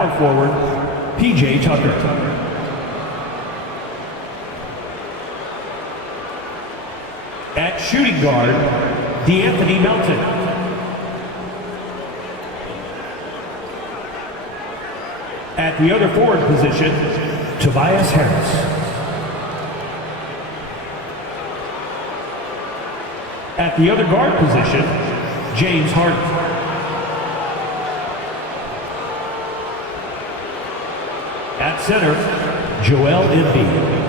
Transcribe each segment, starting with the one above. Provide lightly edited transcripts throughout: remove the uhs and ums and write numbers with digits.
power forward, P.J. Tucker. At shooting guard, D'Anthony Melton. At the other forward position, Tobias Harris. At the other guard position, James Harden. At center, Joel Embiid.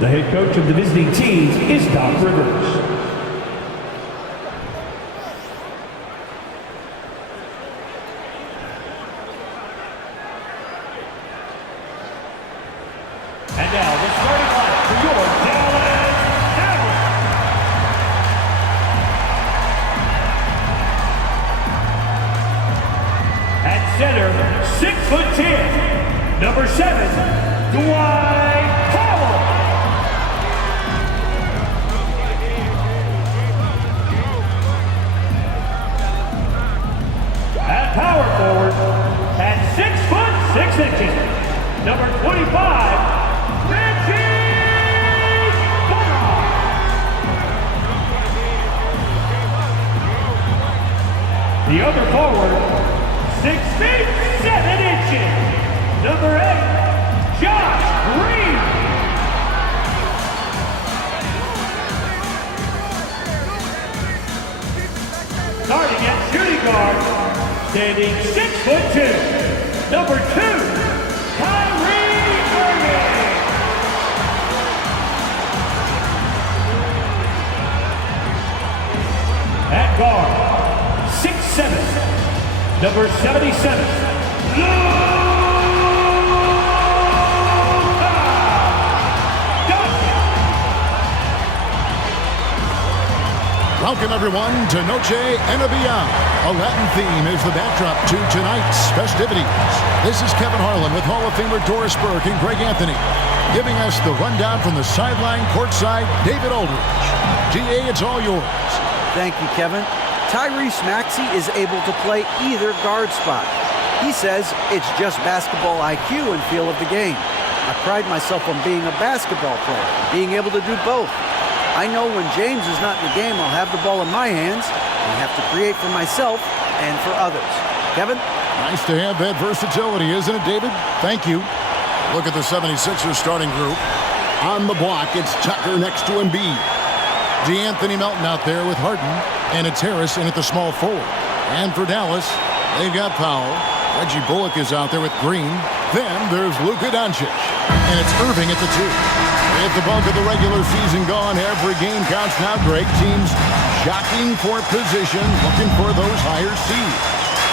The head coach of the visiting team is Doc Rivers. And now the starting line for your Dallas Mavericks. At center, 6'10", number 7, Dwight Powell. At power forward, at 6'6", number 25, the other forward, 6 feet 7 inches, number 8, Josh Green. Starting at shooting guard, standing 6'2", number 2, Kyrie Irving. At guard, 6'7", number 77, Welcome everyone to Noche Enabia. A Latin theme is the backdrop to tonight's festivities. This is Kevin Harlan with Hall of Famer Doris Burke and Greg Anthony, giving us the rundown from the sideline courtside, David Aldridge. GA, it's all yours. Thank you, Kevin. Tyrese Maxey is able to play either guard spot. He says it's just basketball IQ and feel of the game. I pride myself on being a basketball player, being able to do both. I know when James is not in the game, I'll have the ball in my hands and have to create for myself and for others. Kevin? Nice to have that versatility, isn't it, David? Thank you. Look at the 76ers starting group. On the block, it's Tucker next to Embiid. D'Anthony Melton out there with Harden. And it's Harris in at the small forward. And for Dallas, they've got Powell. Reggie Bullock is out there with Green. Then there's Luka Doncic. And it's Irving at the 2. With the bulk of the regular season gone, every game counts now, Greg. Teams jockeying for position, looking for those higher seeds.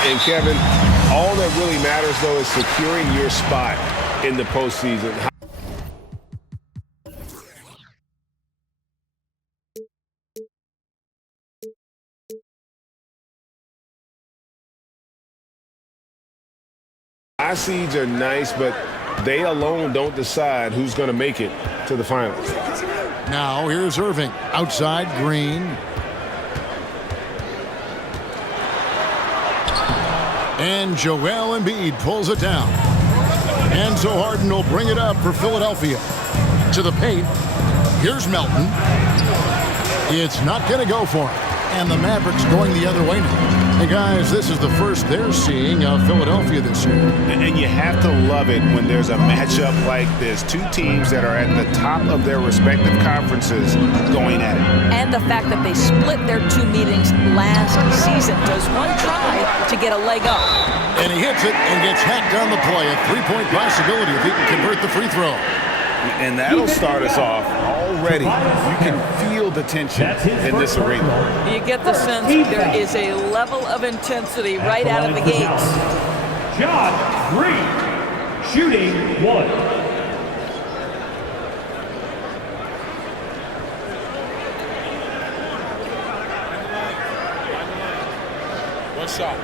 And Kevin, all that really matters, though, is securing your spot in the postseason. High seeds are nice, but they alone don't decide who's going to make it to the finals. Now here's Irving. Outside, Green. And Joel Embiid pulls it down. And so Harden will bring it up for Philadelphia. To the paint. Here's Melton. It's not going to go for him. And the Mavericks going the other way now. Hey guys, this is the first they're seeing of Philadelphia this year. And you have to love it when there's a matchup like this. Two teams that are at the top of their respective conferences going at it. And the fact that they split their 2 meetings last season. Does one try to get a leg up? And he hits it and gets hacked on the play. A 3-point possibility if he can convert the free throw. And that'll start us off already. You can feel the tension in this arena. You get the sense there is a level of intensity right out of the gates. Josh Green, shooting 1. One shot.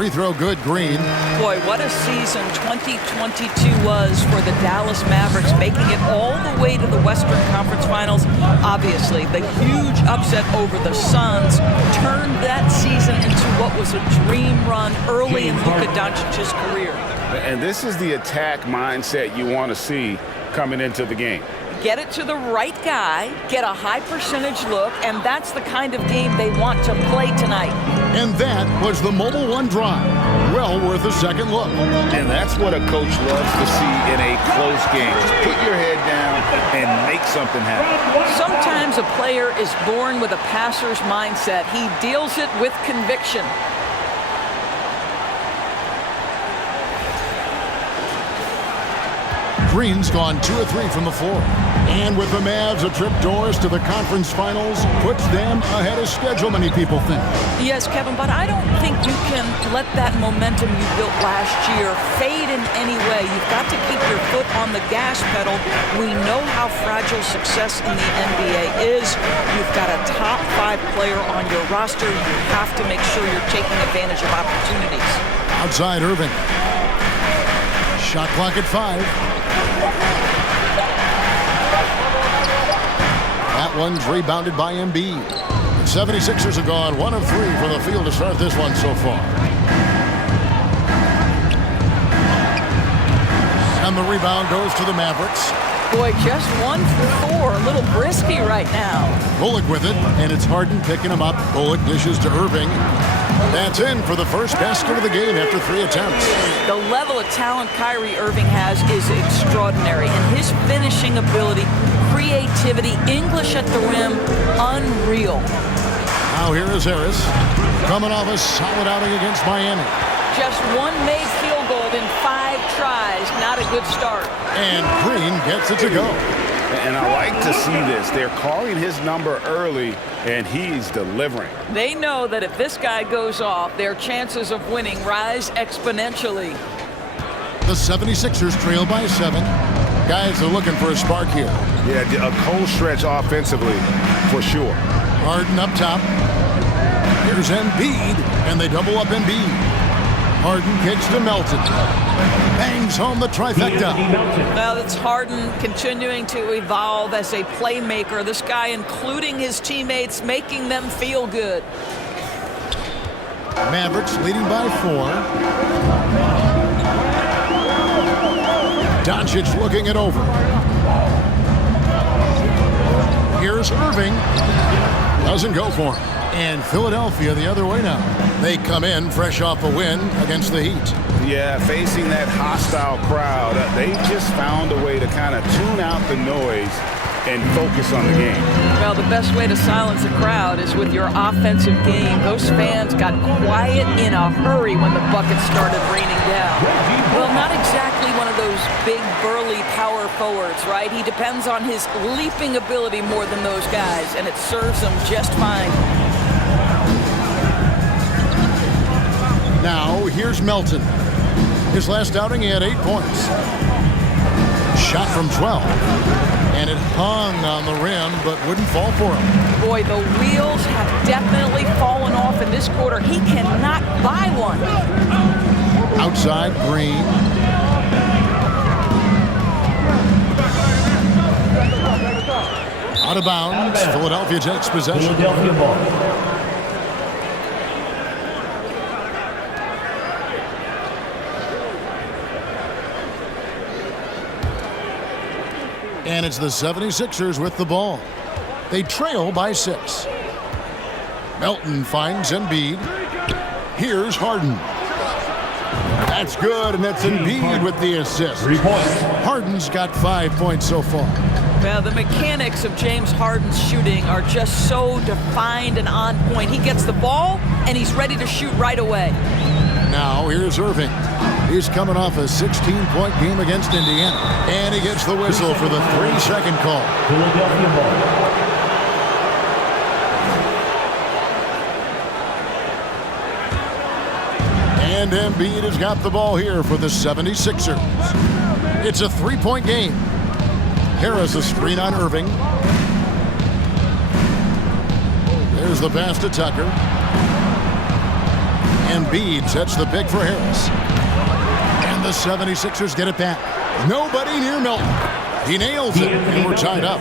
Free throw good, Green. Boy, what a season 2022 was for the Dallas Mavericks, making it all the way to the Western Conference Finals. Obviously, the huge upset over the Suns turned that season into what was a dream run early in Luka Doncic's career. And this is the attack mindset you want to see coming into the game. Get it to the right guy, get a high percentage look, and that's the kind of game they want to play tonight. And that was the Mobile One drive. Well worth a second look. And that's what a coach loves to see in a close game. Just put your head down and make something happen. Sometimes a player is born with a passer's mindset. He deals it with conviction. Green's gone 2 of 3 from the floor. And with the Mavs a trip doors to the conference finals, puts them ahead of schedule, many people think. Yes, Kevin, but I don't think you can let that momentum you built last year fade in any way. You've got to keep your foot on the gas pedal. We know how fragile success in the NBA is. You've got a top 5 player on your roster. You have to make sure you're taking advantage of opportunities. Outside Irving. Shot clock at 5. That one's rebounded by Embiid. The 76ers have gone 1 of 3 from the field to start this one so far. And the rebound goes to the Mavericks. Boy, just 1 for 4. A little brisky right now. Bullock with it, and it's Harden picking him up. Bullock dishes to Irving. That's in for the first basket of the game after 3 attempts. The level of talent Kyrie Irving has is extraordinary, and his finishing ability, creativity, English at the rim, unreal. Now here is Harris, coming off a solid outing against Miami. Just 1 made field goal in 5 tries. Not a good start. And Green gets it to go. And I like to see this. They're calling his number early, and he's delivering. They know that if this guy goes off, their chances of winning rise exponentially. The 76ers trail by 7. Guys are looking for a spark here. Yeah, a cold stretch offensively, for sure. Harden up top. Here's Embiid, and they double up Embiid. Harden kicks to Melton. Bangs home the trifecta. Well, it's Harden continuing to evolve as a playmaker. This guy, including his teammates, making them feel good. Mavericks leading by 4. Doncic looking it over. Here's Irving. Doesn't go for him. And Philadelphia the other way now. They come in fresh off a win against the Heat. Yeah, facing that hostile crowd, they just found a way to kind of tune out the noise and focus on the game. Well, the best way to silence a crowd is with your offensive game. Those fans got quiet in a hurry when the buckets started raining down. Well, not exactly one of those big, burly power forwards, right? He depends on his leaping ability more than those guys, and it serves him just fine. Now, here's Melton. His last outing, he had 8 points. Shot from 12. And it hung on the rim, but wouldn't fall for him. Boy, the wheels have definitely fallen off in this quarter. He cannot buy one. Outside, Green. Out of bounds. Philadelphia takes possession. Philadelphia ball. And it's the 76ers with the ball. They trail by 6. Melton finds Embiid. Here's Harden. That's good, and that's Embiid with the assist. 3 points. Harden's got 5 points so far. Well, the mechanics of James Harden's shooting are just so defined and on point. He gets the ball, and he's ready to shoot right away. Now, here's Irving. He's coming off a 16-point game against Indiana. And he gets the whistle for the 3-second call. Philadelphia ball. And Embiid has got the ball here for the 76ers. It's a 3-point game. Harris a screen on Irving. There's the pass to Tucker. Embiid sets the pick for Harris. And the 76ers get it back. Nobody near Melton. He nails it, and we're tied up.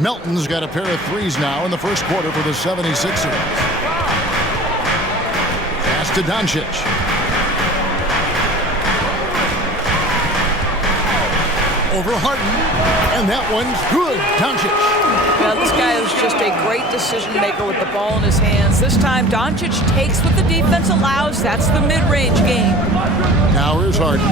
Melton's got a pair of threes now in the first quarter for the 76ers. Pass to Doncic. Over Harden, and that one's good. Doncic. Now, this guy is just a great decision maker with the ball in his hands. This time, Doncic takes what the defense allows. That's the mid-range game. Now here's Harden.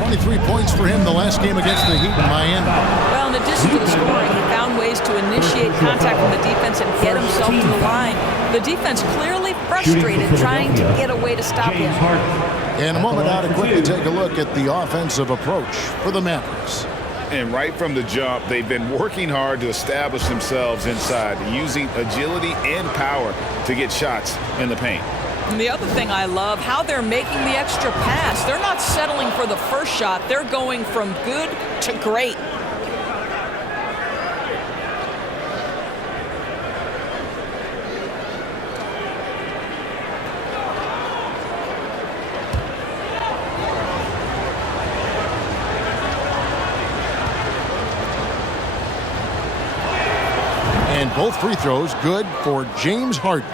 23 points for him the last game against the Heat in Miami. Well, in addition to the scoring, he found ways to initiate contact from the defense and get himself to the line. The defense clearly frustrated, trying to get a way to stop him. In a moment now to quickly take a look at the offensive approach for the Mavericks. And right from the jump, they've been working hard to establish themselves inside, using agility and power to get shots in the paint. And the other thing I love, how they're making the extra pass. They're not settling for the first shot. They're going from good to great. And both free throws good for James Harden.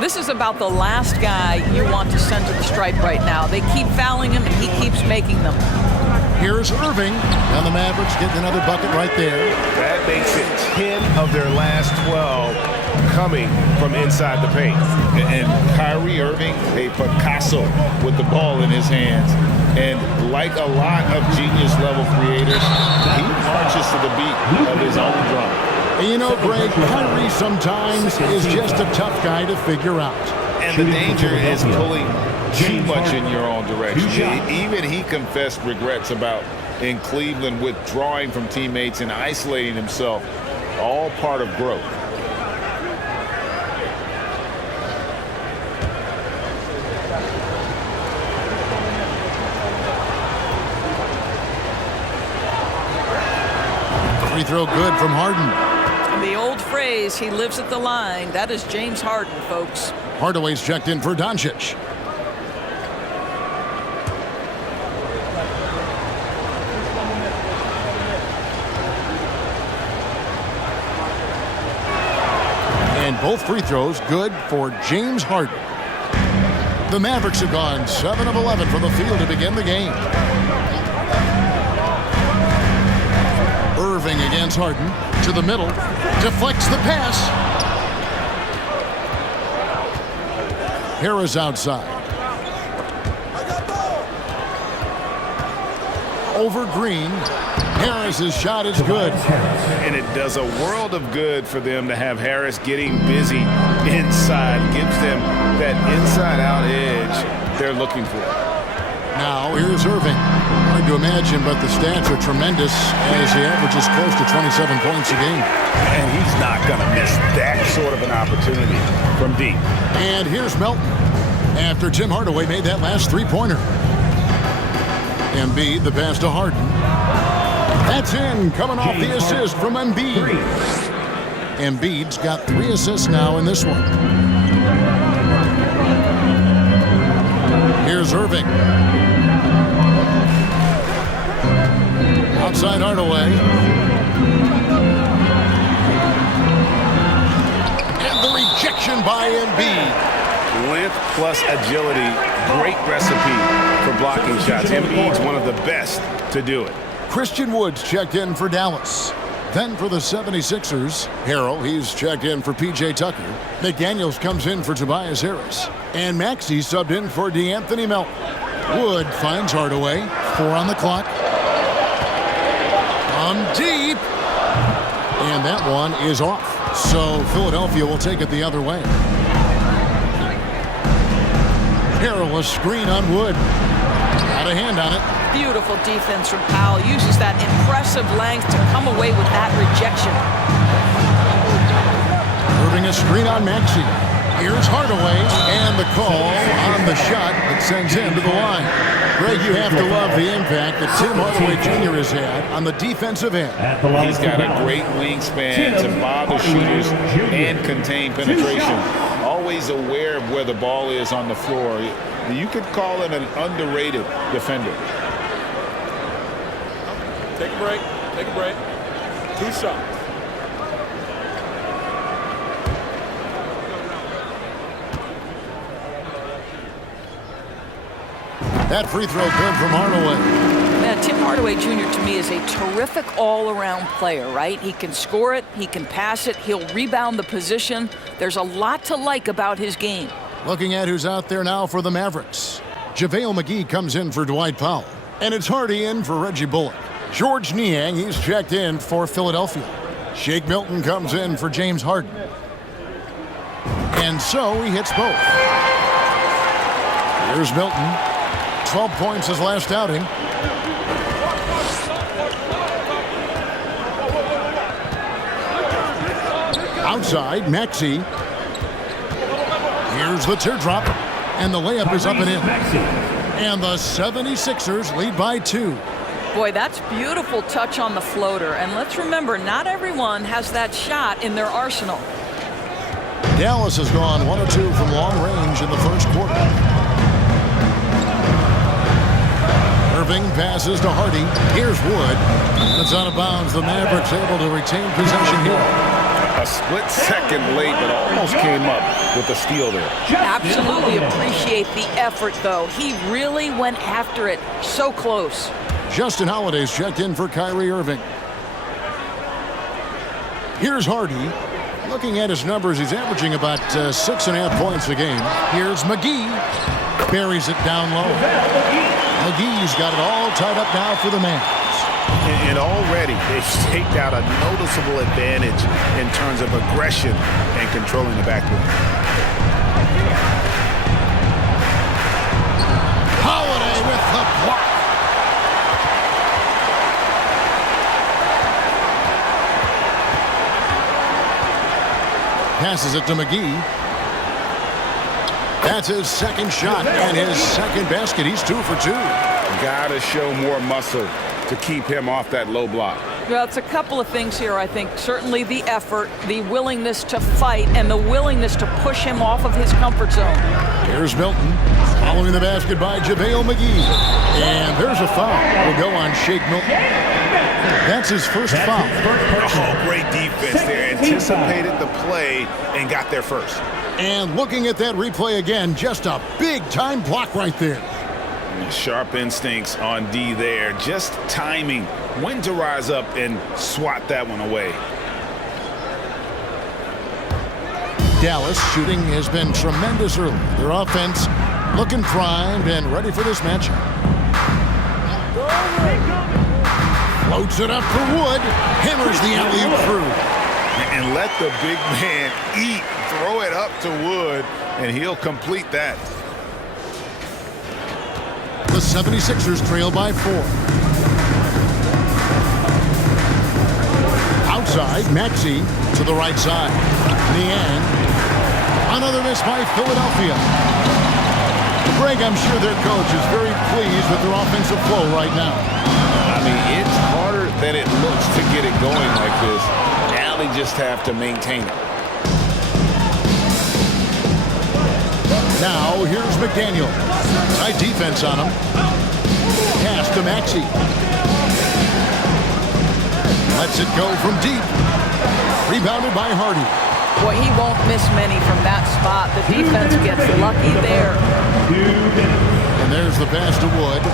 This is about the last guy you want to send to the stripe right now. They keep fouling him, and he keeps making them. Here's Irving, and the Mavericks getting another bucket right there. That makes it 10 of their last 12 coming from inside the paint. And Kyrie Irving, a Picasso with the ball in his hands. And like a lot of genius-level creators, he marches to the beat of his own drum. And you know, Greg, Kyrie sometimes is just a tough guy to figure out. And the danger is pulling too much in your own direction. Even he confessed regrets about in Cleveland withdrawing from teammates and isolating himself. All part of growth. Free throw good from Harden. The old phrase, he lives at the line. That is James Harden, folks. Hardaway's checked in for Doncic. And both free throws good for James Harden. The Mavericks have gone 7 of 11 from the field to begin the game. Irving against Harden. To the middle. Deflects the pass. Harris outside. Over Green. Harris's shot is good. And it does a world of good for them to have Harris getting busy inside. Gives them that inside-out edge they're looking for. Now, here's Irving. Hard to imagine, but the stats are tremendous as he averages close to 27 points a game. And he's not going to miss that sort of an opportunity from deep. And here's Melton after Tim Hardaway made that last three-pointer. Embiid, the pass to Harden. That's in, coming off the assist from Embiid. Embiid's got 3 assists now in this one. Here's Irving. Outside Hardaway. And the rejection by Embiid. Length plus agility, great recipe for blocking shots. Embiid's one of the best to do it. Christian Woods checked in for Dallas. Then for the 76ers, Harrell, he's checked in for P.J. Tucker. McDaniels comes in for Tobias Harris. And Maxey subbed in for DeAnthony Melton. Wood finds Hardaway. 4 on the clock. From deep. And that one is off. So Philadelphia will take it the other way. Harrell, a screen on Wood. Got a hand on it. Beautiful defense from Powell. Uses that impressive length to come away with that rejection. Irving a screen on Maxey. Here's Hardaway, and the call on the shot that sends him to the line. Greg, you have to love the impact that Tim Hardaway Jr. has had on the defensive end. He's got a great wingspan to bother shooters and contain penetration. Always always aware of where the ball is on the floor. You could call him an underrated defender. Take a break. Take a break. 2 shots. That free throw good from Hardaway. Yeah, Tim Hardaway Jr. to me is a terrific all-around player, right? He can score it, he can pass it, he'll rebound the position. There's a lot to like about his game. Looking at who's out there now for the Mavericks. JaVale McGee comes in for Dwight Powell. And it's Hardy in for Reggie Bullock. George Niang, he's checked in for Philadelphia. Shake Milton comes in for James Harden. And so he hits both. Here's Milton. 12 points his last outing. Outside, Maxey. Here's the teardrop. And the layup is up and in. And the 76ers lead by 2. Boy, that's beautiful touch on the floater. And let's remember, not everyone has that shot in their arsenal. Dallas has gone 1 of 2 from long range in the first quarter. Irving passes to Hardy. Here's Wood. It's out of bounds. The Mavericks able to retain possession here. A split second late, but almost came up with a steal there. Absolutely appreciate the effort, though. He really went after it. So close. Justin Holiday's checked in for Kyrie Irving. Here's Hardy. Looking at his numbers, he's averaging about 6.5 points a game. Here's McGee. Buries it down low. McGee's got it all tied up now for the Mavs. And already they've staked out a noticeable advantage in terms of aggression and controlling the backcourt. Holiday with the block. Passes it to McGee. That's his second shot and his second basket. He's 2 for 2. Gotta show more muscle to keep him off that low block. Well, it's a couple of things here, I think. Certainly the effort, the willingness to fight, and the willingness to push him off of his comfort zone. Here's Milton. Following the basket by JaVale McGee. And there's a foul. Will go on Shake Milton. That's his first foul. Oh, great defense there. Anticipated the play and got there first. And looking at that replay again, just a big-time block right there. Sharp instincts on D there. Just timing when to rise up and swat that one away. Dallas shooting has been tremendous early. Their offense looking primed and ready for this matchup. Floats it up for Wood. Hammers the alley-oop through. And let the big man eat. Throw it up to Wood, and he'll complete that. The 76ers trail by 4. Outside, Maxey to the right side. Niang. Another miss by Philadelphia. Greg, I'm sure their coach is very pleased with their offensive flow right now. I mean, it's harder than it looks to get it going like this. Now they just have to maintain it. Now, here's McDaniel. Tight defense on him. Pass to Maxey. Lets it go from deep. Rebounded by Hardy. Boy, he won't miss many from that spot. The defense gets lucky there. And there's the pass to Wood.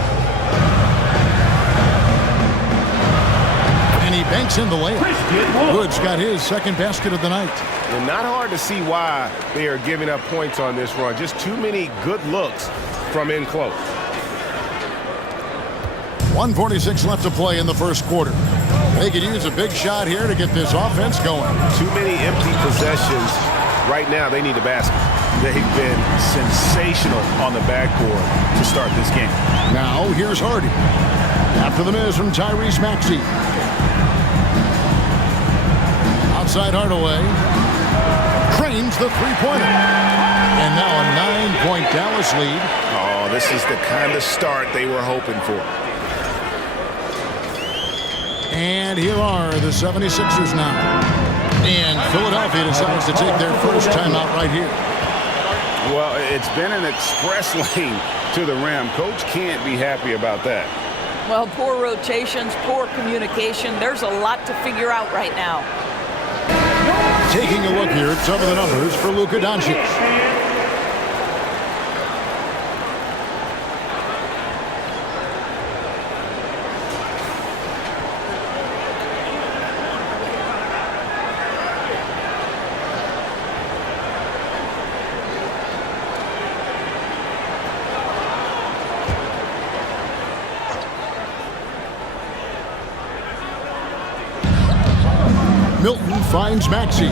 And he banks in the layup. Wood's got his second basket of the night. And not hard to see why they are giving up points on this run. Just too many good looks from in close. 1:46 left to play in the first quarter. They could use a big shot here to get this offense going. Too many empty possessions. Right now, they need a basket. They've been sensational on the backboard to start this game. Now, here's Hardy. After the miss from Tyrese Maxey. Outside Hardaway. Cranes the three-pointer. And now a 9-point Dallas lead. Oh, this is the kind of start they were hoping for. And here are the 76ers now. And Philadelphia decides to take their first timeout right here. Well, it's been an express lane to the rim. Coach can't be happy about that. Well, poor rotations, poor communication. There's a lot to figure out right now. Taking a look here at some of the numbers for Luka Doncic. Milton finds Maxey.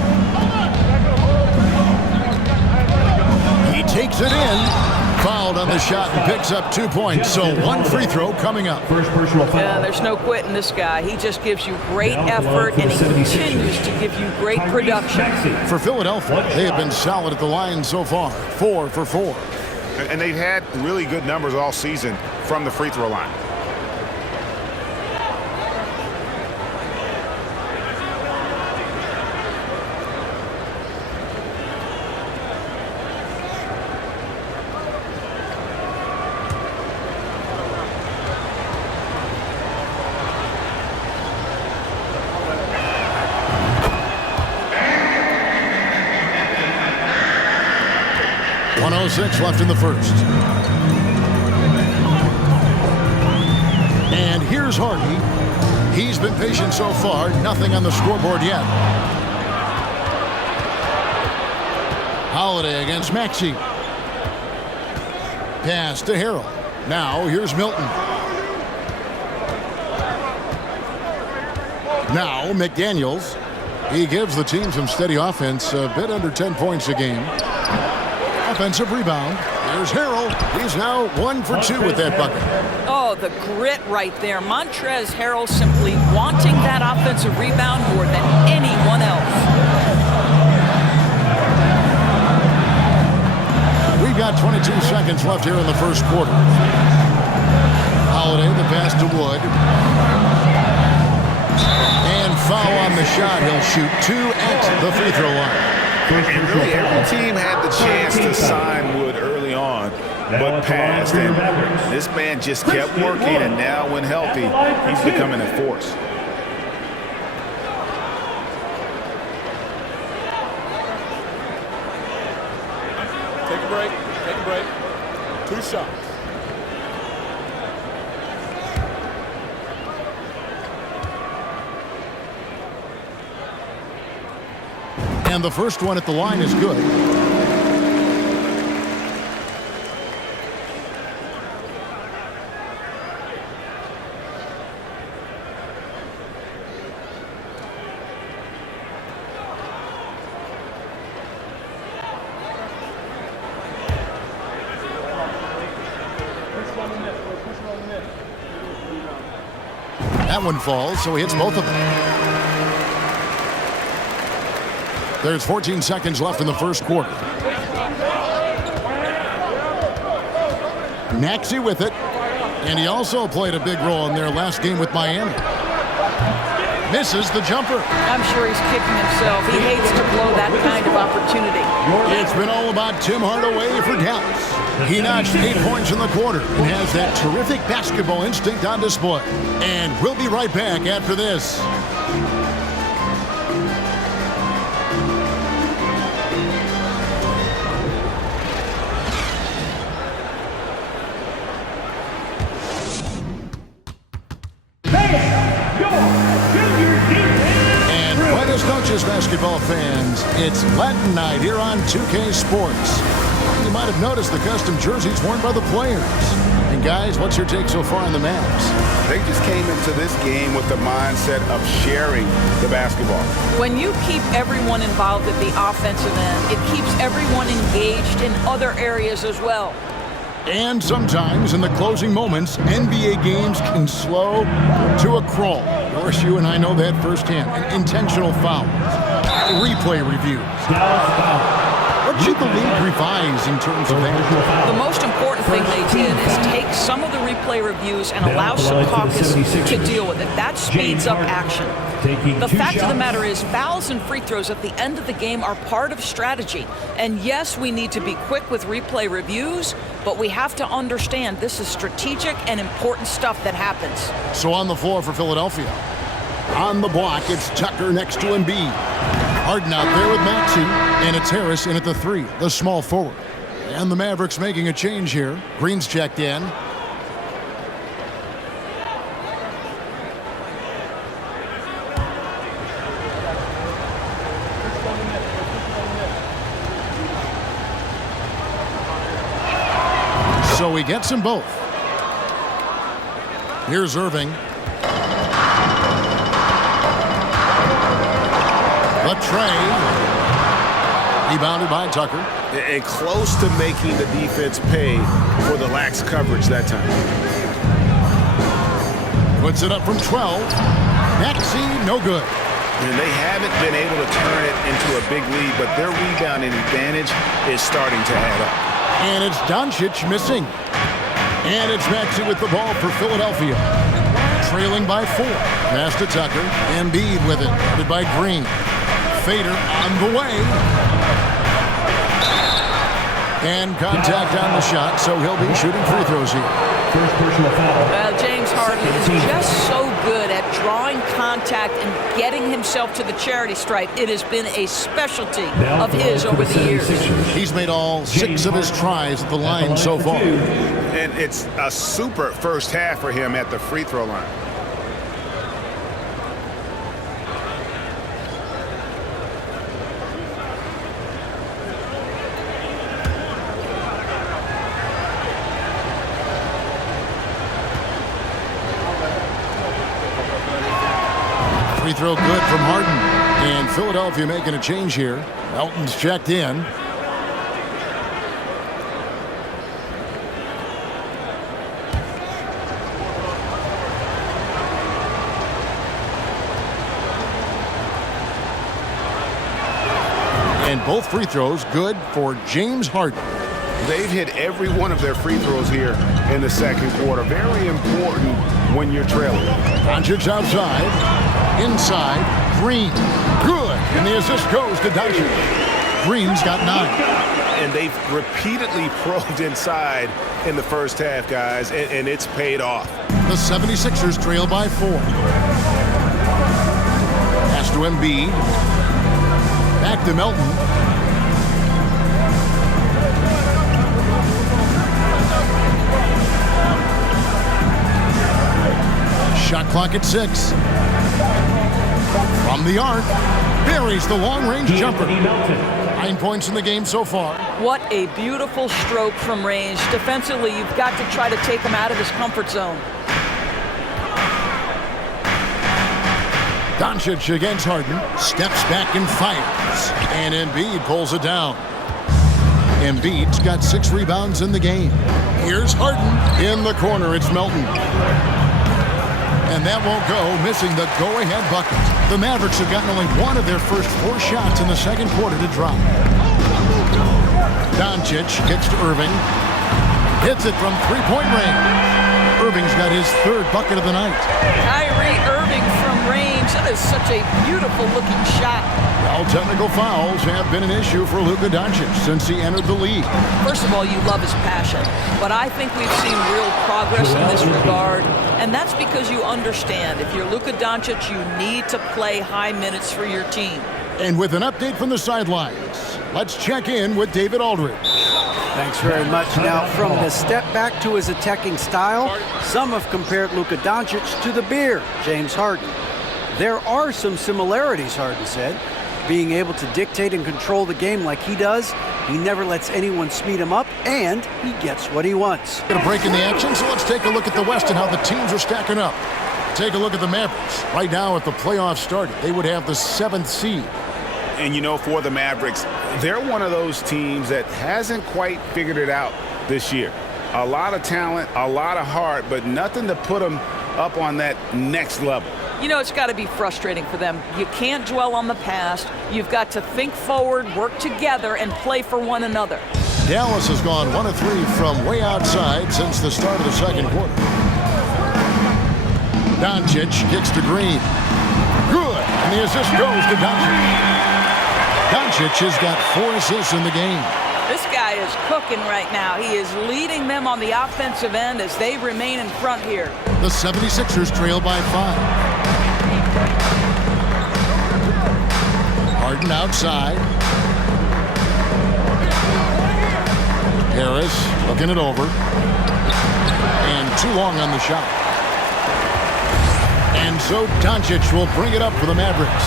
He takes it in. Fouled on the shot and picks up 2 points. So one free throw coming up. First personal foul. Yeah, there's no quitting this guy. He just gives you great effort, and he continues to give you great production. For Philadelphia, they have been solid at the line so far. 4 for 4. And they've had really good numbers all season from the free throw line. .106 left in the first. And here's Hardy. He's been patient so far. Nothing on the scoreboard yet. Holiday against Maxey. Pass to Harrell. Now here's Milton. Now McDaniels. He gives the team some steady offense. A bit under 10 points a game. Offensive rebound. Here's Harrell. He's now 1 for 2 with that bucket. Oh, the grit right there. Montrezl Harrell simply wanting that offensive rebound more than anyone else. We've got 22 seconds left here in the first quarter. Holiday, the pass to Wood. And foul on the shot. He'll shoot 2 at the free throw line. And really, every team had the chance to sign Wood early on, but passed. And this man just kept working, and now when healthy, he's becoming a force. Take a break. Take a break. 2 shots. And the first one at the line is good. That one falls, so he hits both of them. There's 14 seconds left in the first quarter. Maxey with it. And he also played a big role in their last game with Miami. Misses the jumper. I'm sure he's kicking himself. He hates to blow that kind of opportunity. It's been all about Tim Hardaway for Dallas. He notched 8 points in the quarter and has that terrific basketball instinct on display. And we'll be right back after this. Basketball fans, it's Latin night here on 2K Sports. You might have noticed the custom jerseys worn by the players. And guys, what's your take so far on the Mavs? They just came into this game with the mindset of sharing the basketball. When you keep everyone involved at the offensive end, it keeps everyone engaged in other areas as well. And sometimes in the closing moments, NBA games can slow to a crawl. Of course, you and I know that firsthand. Intentional fouls, replay reviews. What should the league revise in terms of that? The most important thing they did is take some of the replay reviews and allow some caucus to deal with it. That speeds up action. taking The 2 fact of the shots. matter is, fouls and free throws at the end of the game are part of strategy. And yes, we need to be quick with replay reviews, but we have to understand this is strategic and important stuff that happens. So on the floor for Philadelphia. On the block, it's Tucker next to Embiid. Harden out there with Maxey, and it's Harris in at the 3, the small forward. And the Mavericks making a change here. Green's checked in. So he gets them both. Here's Irving. The tray. Rebounded by Tucker. And close to making the defense pay for the lax coverage that time. Puts it up from 12. Maxey, no good. And they haven't been able to turn it into a big lead, but their rebounding advantage is starting to add up. And it's Doncic missing. And it's Maxey with the ball for Philadelphia. Trailing by 4. Pass to Tucker. Embiid with it. Guarded by Green. Fader on the way. And contact on the shot, so he'll be shooting free throws here. First personal foul. Well, James Harden is just so good at drawing contact and getting himself to the charity stripe. It has been a specialty of his over the years. He's made all 6 of his tries at the line so far. And it's a super first half for him at the free throw line. Free throw good from Harden. And Philadelphia making a change here. Melton's checked in. And both free throws good for James Harden. They've hit every one of their free throws here in the second quarter. Very important when you're trailing. Doncic outside. Inside. Green. Good. And the assist goes to Doncic. Green's got 9. And they've repeatedly probed inside in the first half, guys, and it's paid off. The 76ers trail by 4. Pass to Embiid. Back to Melton. Shot clock at 6. From the arc, buries the long-range jumper. 9 points in the game so far. What a beautiful stroke from range. Defensively, you've got to try to take him out of his comfort zone. Doncic against Harden. Steps back and fires. And Embiid pulls it down. Embiid's got 6 rebounds in the game. Here's Harden. In the corner, it's Melton. And that won't go, missing the go-ahead bucket. The Mavericks have gotten only 1 of their first 4 shots in the second quarter to drop. Doncic kicks to Irving. Hits it from 3-point range. Irving's got his 3rd bucket of the night. Kyrie Irving from range. That is such a beautiful-looking shot. Well, technical fouls have been an issue for Luka Doncic since he entered the league. First of all, you love his passion, but I think we've seen real progress in this regard, and that's because you understand if you're Luka Doncic, you need to play high minutes for your team. And with an update from the sidelines, let's check in with David Aldridge. Thanks very much. Now, from the step back to his attacking style, some have compared Luka Doncic to the bear, James Harden. There are some similarities, Harden said. Being able to dictate and control the game like he does, he never lets anyone speed him up, and he gets what he wants. Got a break in the action, so let's take a look at the West and how the teams are stacking up. Take a look at the Mavericks. Right now, if the playoffs started, they would have the 7th seed. And you know, for the Mavericks, they're one of those teams that hasn't quite figured it out this year. A lot of talent, a lot of heart, but nothing to put them up on that next level. You know, it's got to be frustrating for them. You can't dwell on the past. You've got to think forward, work together, and play for one another. Dallas has gone 1 of 3 from way outside since the start of the second quarter. Doncic kicks to Green. Good. And the assist goes to Doncic. Doncic has got 4 assists in the game. This guy is cooking right now. He is leading them on the offensive end as they remain in front here. The 76ers trail by 5. Harden outside. Harris looking it over. And too long on the shot. And so Doncic will bring it up for the Mavericks.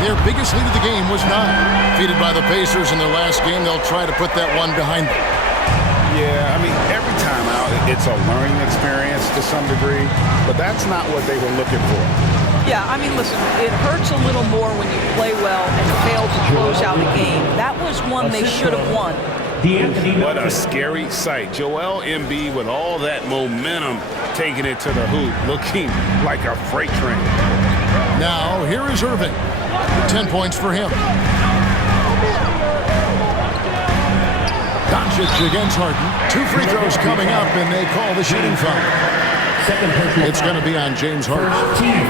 Their biggest lead of the game was 9. Defeated by the Pacers in their last game, they'll try to put that one behind them. Yeah, I mean, every time out, it's a learning experience to some degree, but that's not what they were looking for. Yeah, I mean, listen, it hurts a little more when you play well and fail to close out a game. That was one they should have won. What a scary sight. Joel Embiid with all that momentum taking it to the hoop, looking like a freight train. Now, here is Irving. 10 points for him. Doncic against Harden. 2 free throws coming up, and they call the shooting foul. It's going to be on James Harden.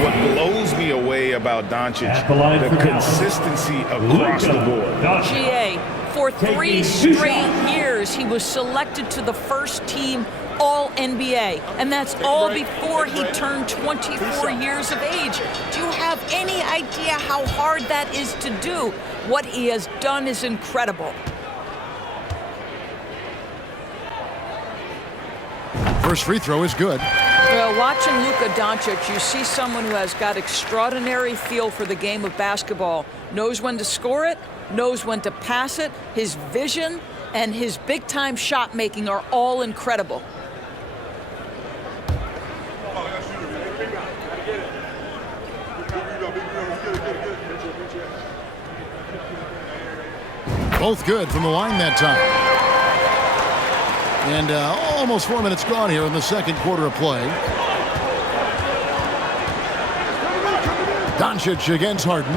What blows me away about Doncic, the consistency across the board. GA, for 3 straight years, he was selected to the first team All-NBA, and that's all before he turned 24 years of age. Do you have any idea how hard that is to do? What he has done is incredible. First free throw is good. Well, watching Luka Doncic, you see someone who has got extraordinary feel for the game of basketball, knows when to score it, knows when to pass it. His vision and his big-time shot making are all incredible. Both good from the line that time. And almost 4 minutes gone here in the second quarter of play. Doncic against Harden.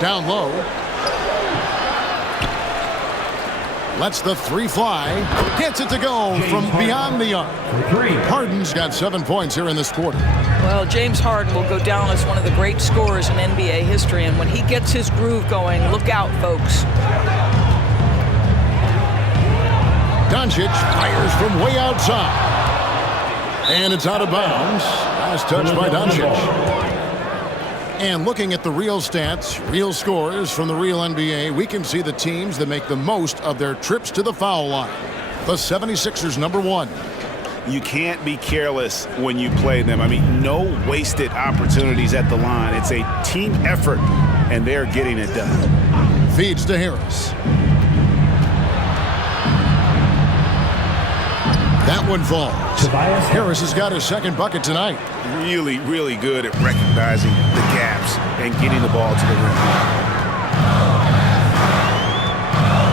Down low. Lets the 3 fly. Gets it to go from beyond the arc. Harden's got 7 points here in this quarter. Well, James Harden will go down as one of the great scorers in NBA history, and when he gets his groove going, look out, folks. Doncic fires from way outside. And it's out of bounds. Last touch by Doncic. And looking at the real stats, real scores from the real NBA, we can see the teams that make the most of their trips to the foul line. The 76ers, number 1. You can't be careless when you play them. I mean, no wasted opportunities at the line. It's a team effort, and they're getting it done. Feeds to Harris. That one falls. Harris has got his second bucket tonight. Really, really good at recognizing the gaps and getting the ball to the rim.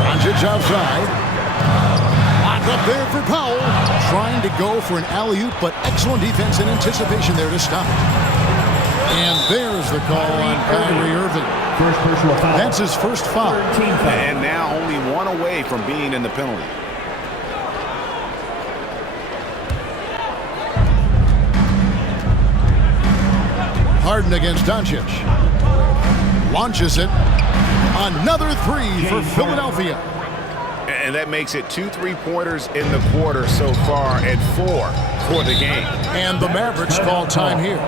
Doncic outside. Locked up there for Powell. Trying to go for an alley-oop, but excellent defense and anticipation there to stop. And there's the call on Kyrie Irving. First personal foul. That's his first foul. And now only 1 away from being in the penalty. Harden against Doncic. Launches it. Another 3 for Philadelphia. And that makes it 2 3-pointers in the quarter so far and 4 for the game. And the Mavericks call time here.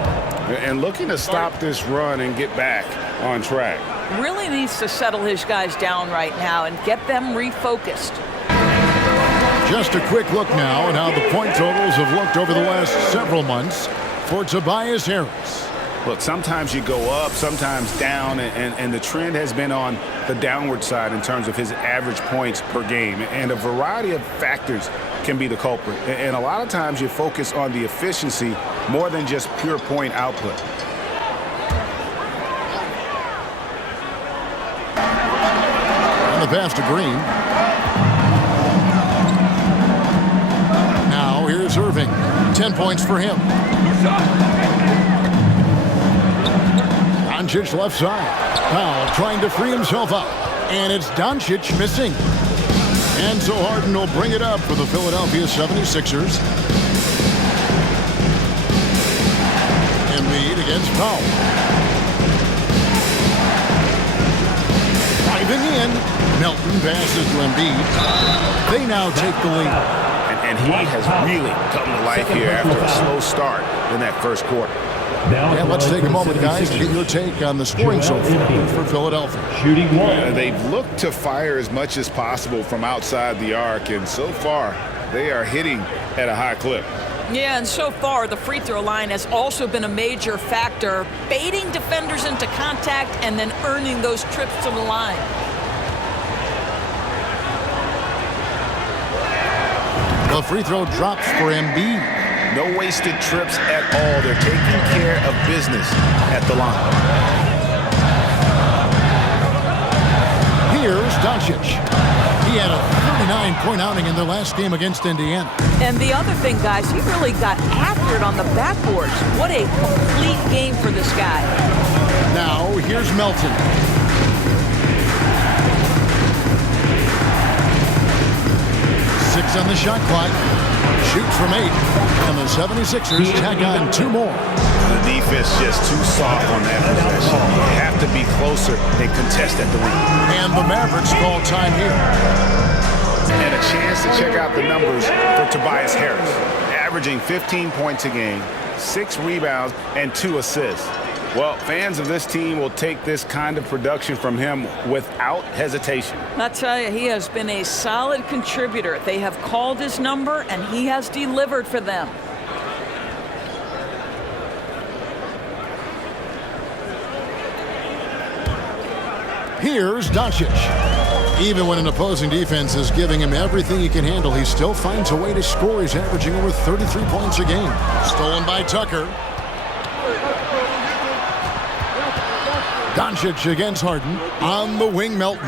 And looking to stop this run and get back on track. Really needs to settle his guys down right now and get them refocused. Just a quick look now at how the point totals have looked over the last several months for Tobias Harris. Look, sometimes you go up, sometimes down, and the trend has been on the downward side in terms of his average points per game. And a variety of factors can be the culprit. And a lot of times you focus on the efficiency more than just pure point output. On the pass to Green. Now here's Irving. 10 points for him. Doncic left side. Powell trying to free himself up. And it's Doncic missing. And so Harden will bring it up for the Philadelphia 76ers. against Powell. Driving in. Melton passes to Embiid. They now take the lead. And he has really come to life here after a slow start in that first quarter. Yeah, let's take a moment, guys, to get your take on the scoring so far for Philadelphia. Shooting one. They've looked to fire as much as possible from outside the arc, and so far they are hitting at a high clip. Yeah, and so far the free throw line has also been a major factor, baiting defenders into contact and then earning those trips to the line. The free throw drops for Embiid. No wasted trips at all. They're taking care of business at the line. Here's Doncic. He had a 39-point outing in their last game against Indiana. And the other thing, guys, he really got after it on the backboards. What a complete game for this guy. Now, here's Melton. Six on the shot clock. Shoots from 8. And the 76ers tack on 2 more. The defense just too soft on that possession. You have to be closer and contest at the rim. And the Mavericks call time here. And a chance to check out the numbers for Tobias Harris. Averaging 15 points a game, 6 rebounds, and 2 assists. Well, fans of this team will take this kind of production from him without hesitation. I tell you, he has been a solid contributor. They have called his number, and he has delivered for them. Here's Doncic. Even when an opposing defense is giving him everything he can handle, he still finds a way to score. He's averaging over 33 points a game. Stolen by Tucker. Doncic against Harden. On the wing, Melton.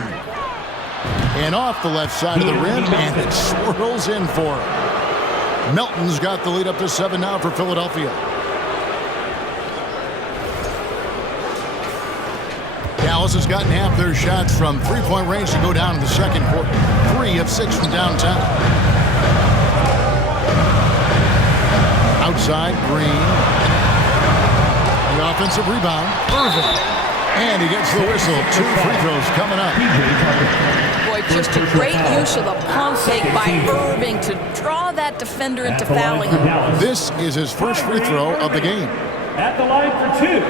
And off the left side of the rim, and it swirls in for him. Melton's got the lead up to 7 now for Philadelphia. Dallas has gotten half their shots from three-point range to go down in the second quarter. 3 of 6 from downtown. Outside, Green. The offensive rebound, Irving. And he gets the whistle. 2 free throws coming up. Boy, just a great use of the pump fake by Irving to draw that defender into fouling him. This is his first free throw of the game. At the line for 2.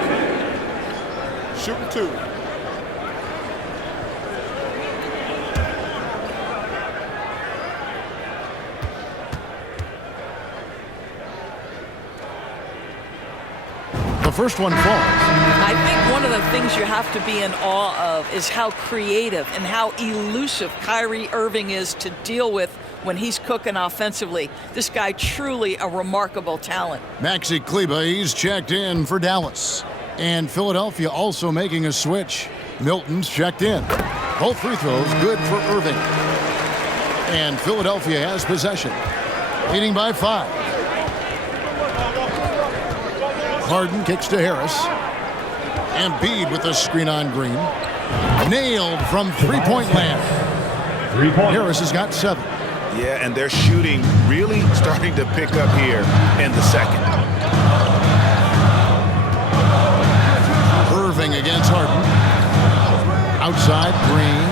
Shooting 2. The first one falls. I think one of the things you have to be in awe of is how creative and how elusive Kyrie Irving is to deal with when he's cooking offensively. This guy truly a remarkable talent. Maxi Kleber, he's checked in for Dallas. And Philadelphia also making a switch. Milton's checked in. Both free throws good for Irving. And Philadelphia has possession. Leading by 5. Harden kicks to Harris. Embiid with a screen on Green. Nailed from three-point land. Harris has got 7. Yeah, and their shooting really starting to pick up here in the second. Irving against Harden. Outside, Green.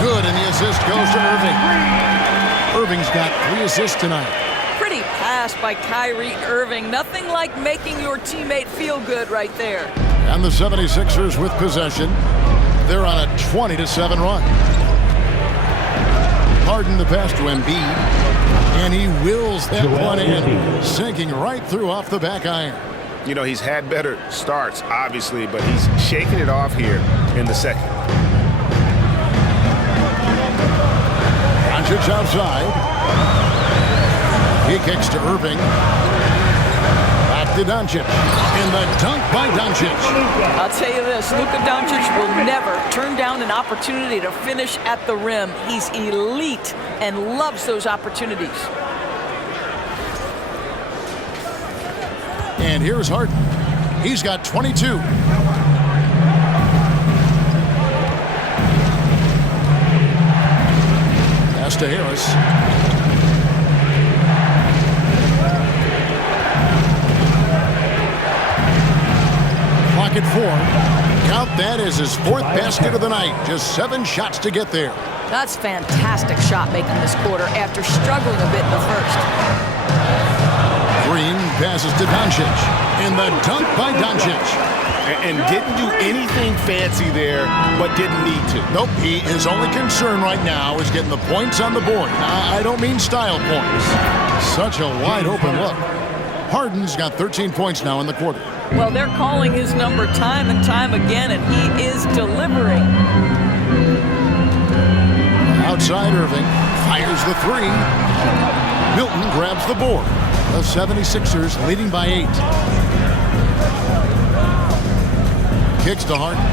Good, and the assist goes to Irving. Irving's got 3 assists tonight. Pretty pass by Kyrie Irving. Nothing like making your teammate feel good right there. And the 76ers with possession. They're on a 20-7 run. Harden the pass to Embiid. And he wills that one in, sinking right through off the back iron. You know, he's had better starts, obviously, but he's shaking it off here in the second. Doncic outside. He kicks to Irving. Back to Doncic. And the dunk by Doncic. I'll tell you this, Luka Doncic will never turn down an opportunity to finish at the rim. He's elite and loves those opportunities. And here's Harden. He's got 22. Pass to Harris. at 4. Count that as his 4th basket of the night. Just 7 shots to get there. That's fantastic shot making this quarter after struggling a bit in the first. Green passes to Doncic. And the dunk by Doncic. And didn't do anything fancy there, but didn't need to. Nope, his only concern right now is getting the points on the board. I don't mean style points. Such a wide open look. Harden's got 13 points now in the quarter. Well, they're calling his number time and time again, and he is delivering. Outside Irving fires the 3. Milton grabs the board. The 76ers leading by 8. Kicks to Harden.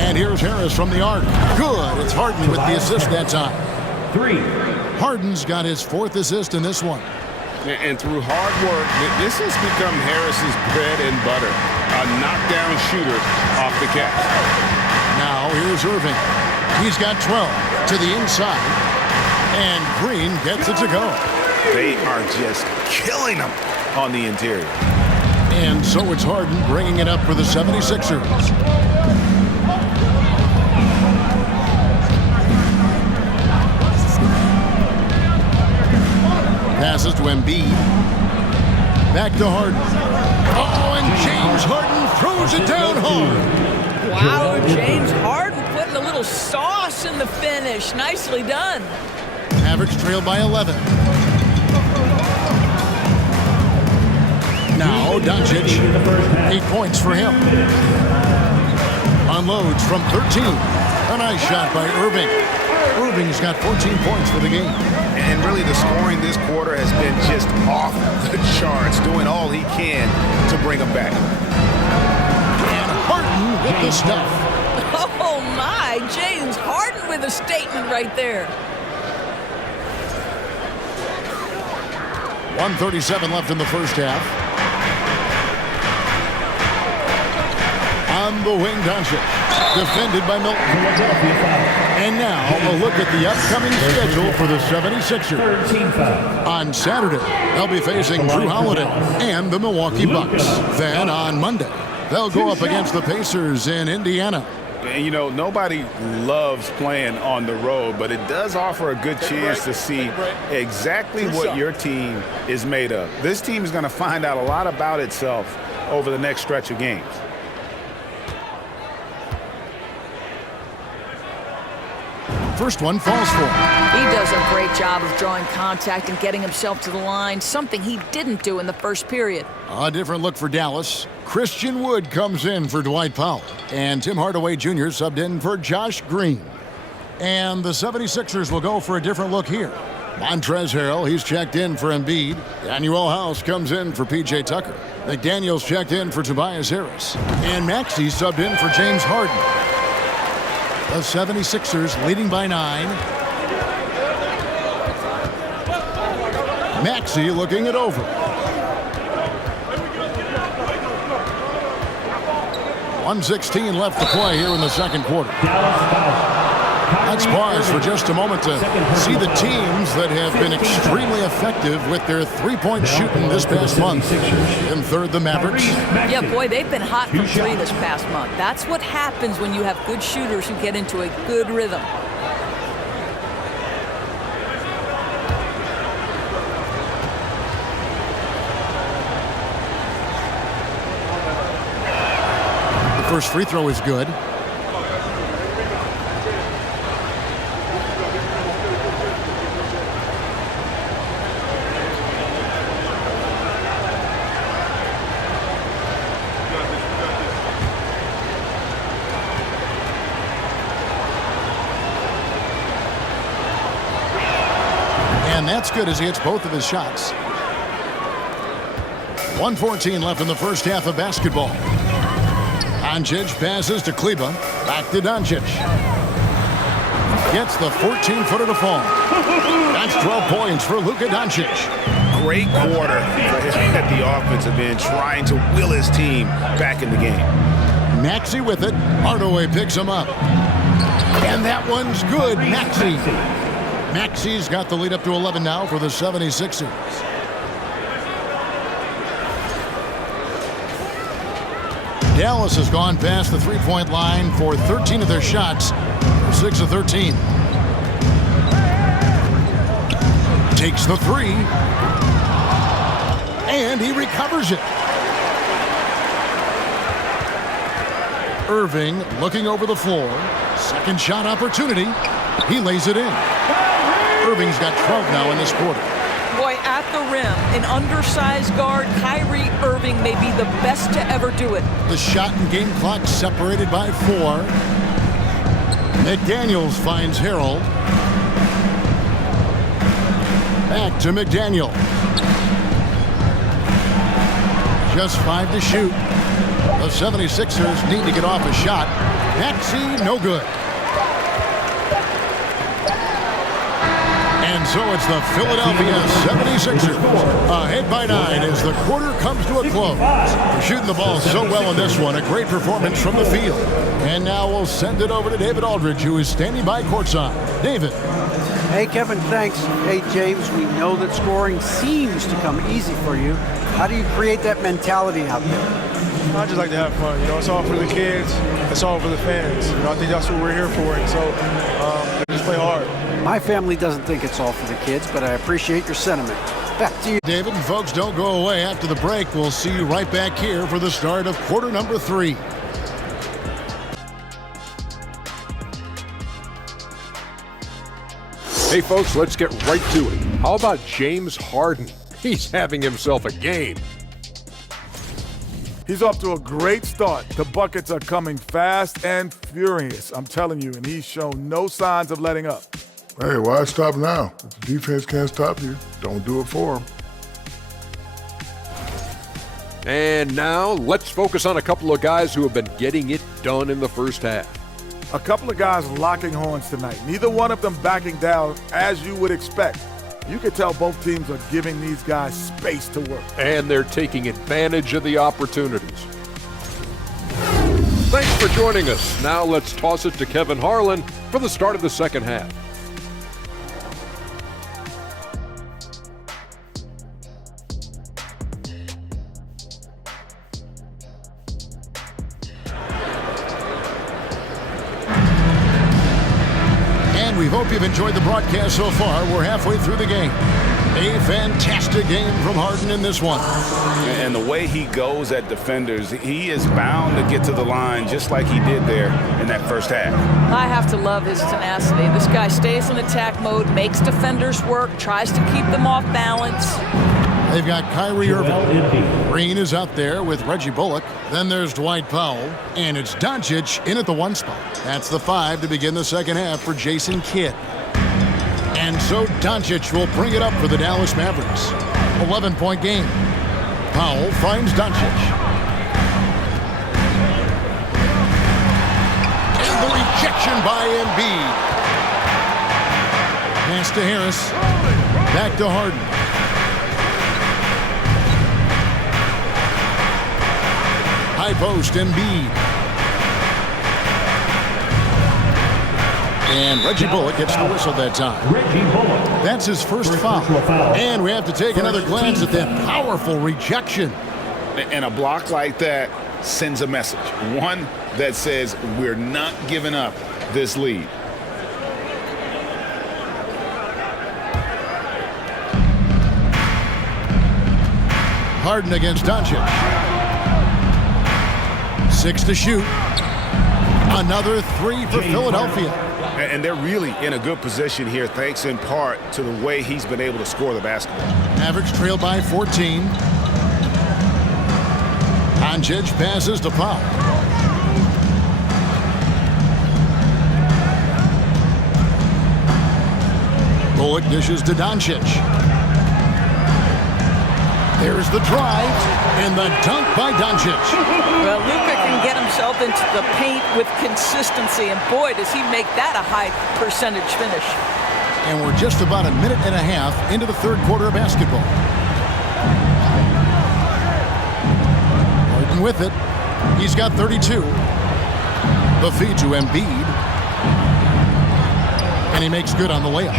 And here's Harris from the arc. Good. It's Harden with the assist that time. 3. Harden's got his 4th assist in this one. And through hard work, this has become Harris's bread and butter. A knockdown shooter off the catch. Now here's Irving. He's got 12 to the inside. And Green gets it to go. They are just killing them on the interior. And so it's Harden bringing it up for the 76ers. Passes to Embiid. Back to Harden. Oh, and James Harden throws it down hard. Wow, James Harden putting a little sauce in the finish. Nicely done. Mavericks trail by 11. Now Doncic, 8 points for him. Unloads from 13. A nice shot by Irving. Irving's got 14 points for the game. And really the scoring this quarter has been just off the charts, doing all he can to bring them back. And Harden with the stuff. Oh my, James Harden with a statement right there. 1:37 left in the first half. On the wing, Doncic. Defended by Milton. And now a look at the upcoming schedule for the 76ers. On Saturday, they'll be facing Drew Holiday and the Milwaukee Bucks. Then on Monday, they'll go up against the Pacers in Indiana. And, you know, nobody loves playing on the road, but it does offer a good chance to see exactly what your team is made of. This team is going to find out a lot about itself over the next stretch of games. First one falls for him. He does a great job of drawing contact and getting himself to the line, something he didn't do in the first period. A different look for Dallas. Christian Wood comes in for Dwight Powell. And Tim Hardaway Jr. subbed in for Josh Green. And the 76ers will go for a different look here. Montrezl Harrell, he's checked in for Embiid. Daniel House comes in for P.J. Tucker. McDaniels checked in for Tobias Harris. And Maxey subbed in for James Harden. The 76ers leading by 9. Maxey looking it over. 1:16 left to play here in the second quarter. Let's pause for just a moment to see the teams that have been extremely effective with their three-point shooting this past month. In third, the Mavericks. Yeah, boy, they've been hot from 3 this past month. That's what happens when you have good shooters who get into a good rhythm. The first free throw is good. And that's good as he hits both of his shots. 1:14 left in the first half of basketball. Doncic passes to Kleba. Back to Doncic. Gets the 14-footer to fall. That's 12 points for Luka Doncic. Great quarter at the offensive end, trying to will his team back in the game. Maxey with it. Hardaway picks him up. And that one's good. Maxey. Maxey's got the lead up to 11 now for the 76ers. Dallas has gone past the three-point line for 13 of their shots, 6 of 13. Takes the three, and he recovers it. Irving looking over the floor. Second shot opportunity. He lays it in. Irving's got 12 now in this quarter. Boy, at the rim, an undersized guard, Kyrie Irving may be the best to ever do it. The shot and game clock separated by 4. McDaniels finds Harold. Back to McDaniel. Just 5 to shoot. The 76ers need to get off a shot. Maxey, no good. And so it's the Philadelphia 76ers ahead by 9 as the quarter comes to a close. They're shooting the ball so well in this one. A great performance from the field. And now we'll send it over to David Aldridge, who is standing by courtside. David. Hey, Kevin, thanks. Hey, James, we know that scoring seems to come easy for you. How do you create that mentality out there? I just like to have fun. You know, it's all for the kids. It's all for the fans. You know, I think that's what we're here for. And so just play hard. My family doesn't think it's all for the kids, but I appreciate your sentiment. Back to you, David. And folks, don't go away. After the break, we'll see you right back here for the start of quarter number 3. Hey, folks, let's get right to it. How about James Harden? He's having himself a game. He's off to a great start. The buckets are coming fast and furious, I'm telling you, and he's shown no signs of letting up. Hey, why stop now? If the defense can't stop you, don't do it for them. And now, let's focus on a couple of guys who have been getting it done in the first half. A couple of guys locking horns tonight. Neither one of them backing down as you would expect. You can tell both teams are giving these guys space to work. And they're taking advantage of the opportunities. Thanks for joining us. Now let's toss it to Kevin Harlan for the start of the second half. We hope you've enjoyed the broadcast so far. We're halfway through the game. A fantastic game from Harden in this one. And the way he goes at defenders, he is bound to get to the line just like he did there in that first half. I have to love his tenacity. This guy stays in attack mode, makes defenders work, tries to keep them off balance. They've got Kyrie Irving. Green is out there with Reggie Bullock. Then there's Dwight Powell. And it's Doncic in at the 1 spot. That's the 5 to begin the second half for Jason Kidd. And so Doncic will bring it up for the Dallas Mavericks. 11-point game. Powell finds Doncic. And the rejection by Embiid. Pass to Harris. Back to Harden. High post, Embiid. And Reggie Bullock gets the whistle that time. That's his first foul. And we have to take another glance at that powerful rejection. And a block like that sends a message. One that says we're not giving up this lead. Harden against Doncic. 6 to shoot. Another 3 for Philadelphia. And they're really in a good position here, thanks in part to the way he's been able to score the basketball. Mavericks trail by 14. Doncic passes to Powell. Bullock dishes to Doncic. There's the drive and the dunk by Doncic. Well, Luka can get himself into the paint with consistency, and boy, does he make that a high percentage finish. And we're just about a minute and a half into the third quarter of basketball. Harden with it. He's got 32. The feed to Embiid. And he makes good on the layup.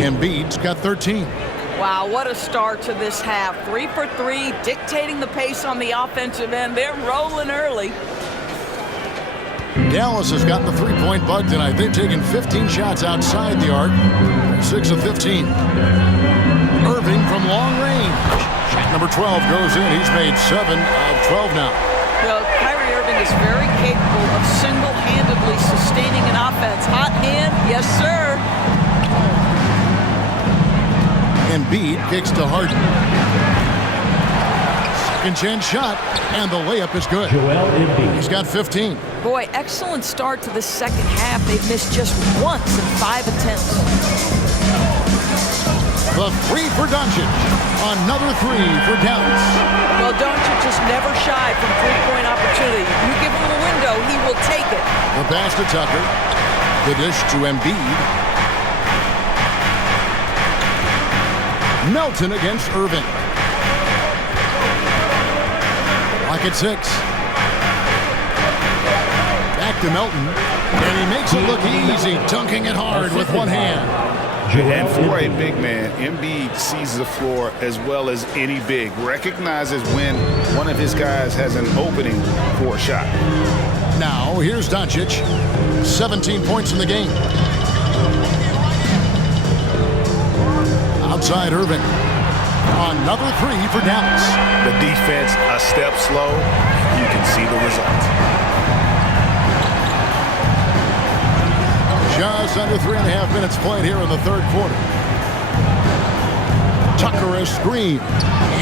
Embiid's got 13. Wow, what a start to this half. 3 for 3, dictating the pace on the offensive end. They're rolling early. Dallas has got the three-point bug tonight. They've taken 15 shots outside the arc, 6 of 15. Irving from long range. Shot number 12 goes in. He's made 7 of 12 now. Well, Kyrie Irving is very capable of single-handedly sustaining an offense. Hot hand, yes, sir. Embiid kicks to Harden. Second chance shot, and the layup is good. Joel Embiid. He's got 15. Boy, excellent start to the second half. They've missed just once in 5 attempts. The three for Doncic. Another three for Dallas. Well, Doncic just never shy from three-point opportunity. You give him a window, he will take it. The pass to Tucker. The dish to Embiid. Melton against Irving. Lock at 6. Back to Melton. And he makes it look easy, dunking it hard with one hand. And for a big man, Embiid sees the floor as well as any big. Recognizes when one of his guys has an opening for a shot. Now, here's Doncic. 17 points in the game. Outside Irving. Another three for Dallas. The defense a step slow. You can see the result. Just under 3.5 minutes played here in the third quarter. Tucker a screen.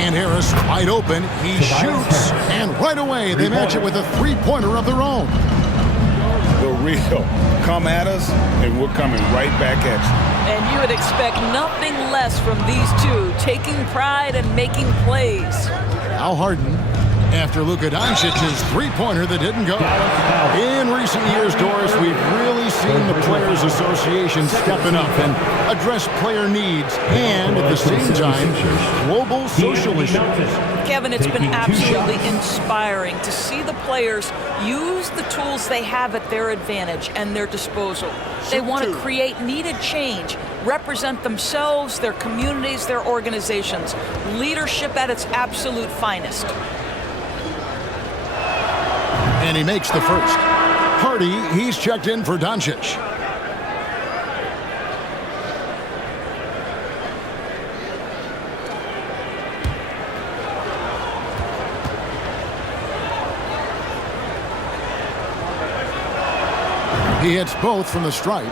And Harris wide open. He shoots. And right away they match it with a three-pointer of their own. The real. Come at us, and we're coming right back at you. And you would expect nothing less from these two, taking pride and making plays. Now Harden, after Luka Doncic's three-pointer that didn't go. In recent years, Doris, we've really seen the Players Association stepping up and address player needs and, at the same time, global social issues. Kevin, it's been absolutely inspiring to see the players use the tools they have at their advantage and their disposal. They want to create needed change, represent themselves, their communities, their organizations. Leadership at its absolute finest. And he makes the first. Hardy, he's checked in for Doncic. He hits both from the stripe.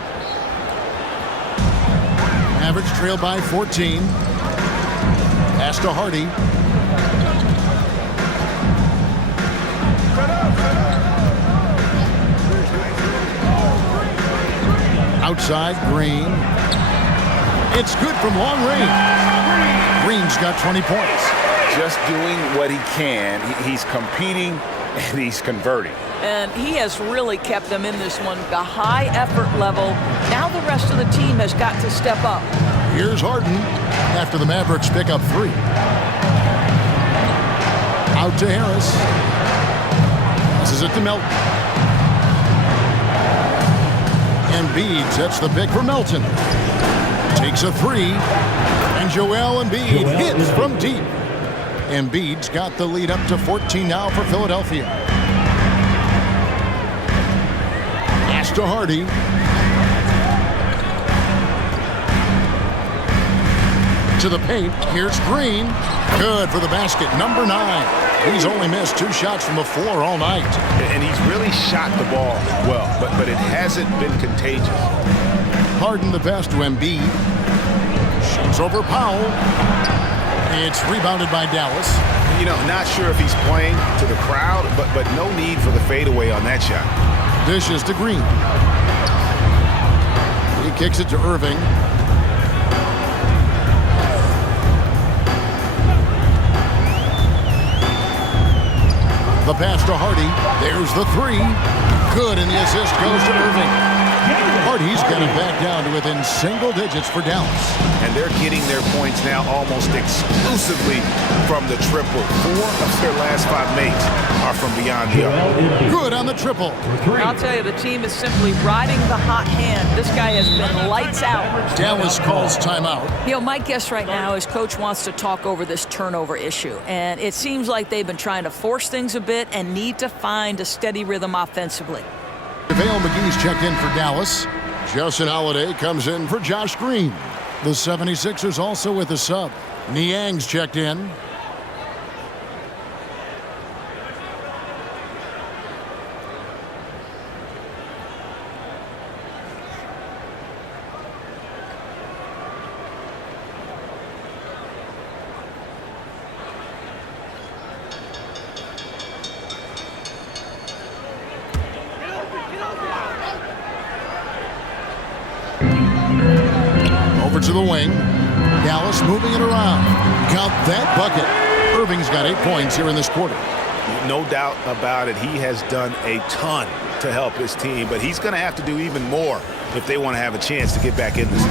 Mavericks trail by 14. Pass to Hardy. Outside, Green. It's good from long range. Green's got 20 points. Just doing what he can. He's competing and he's converting. And he has really kept them in this one. The high effort level. Now the rest of the team has got to step up. Here's Harden after the Mavericks pick up 3. Out to Harris. Passes it to Melton. Embiid sets the pick for Melton. Takes a 3. And Joel Embiid hits from deep. Embiid's got the lead up to 14 now for Philadelphia. Pass to Hardy. To the paint. Here's Green. Good for the basket. Number 9. He's only missed 2 shots from the floor all night. And he's really shot the ball well, but it hasn't been contagious. Harden the pass to Embiid. Shoots over Powell. It's rebounded by Dallas. You know, not sure if he's playing to the crowd, but no need for the fadeaway on that shot. Dishes to Green. He kicks it to Irving. The pass to Hardy. There's the 3. Good, and the assist goes to Irving. Hardy's got it back down to within single digits for Dallas. And they're getting their points now almost exclusively from the triple. 4 of their last 5 mates are from beyond the arc. Good on the triple. I'll tell you, the team is simply riding the hot hand. This guy has been lights out. Dallas calls timeout. You know, my guess right now is Coach wants to talk over this turnover issue. And it seems like they've been trying to force things a bit and need to find a steady rhythm offensively. JaVale McGee's checked in for Dallas. Justin Holiday comes in for Josh Green. The 76ers also with a sub. Niang's checked in. Over to the wing. Dallas moving it around. Count that bucket. Irving's got 8 points here in this quarter. No doubt about it. He has done a ton to help his team, but he's going to have to do even more if they want to have a chance to get back in this.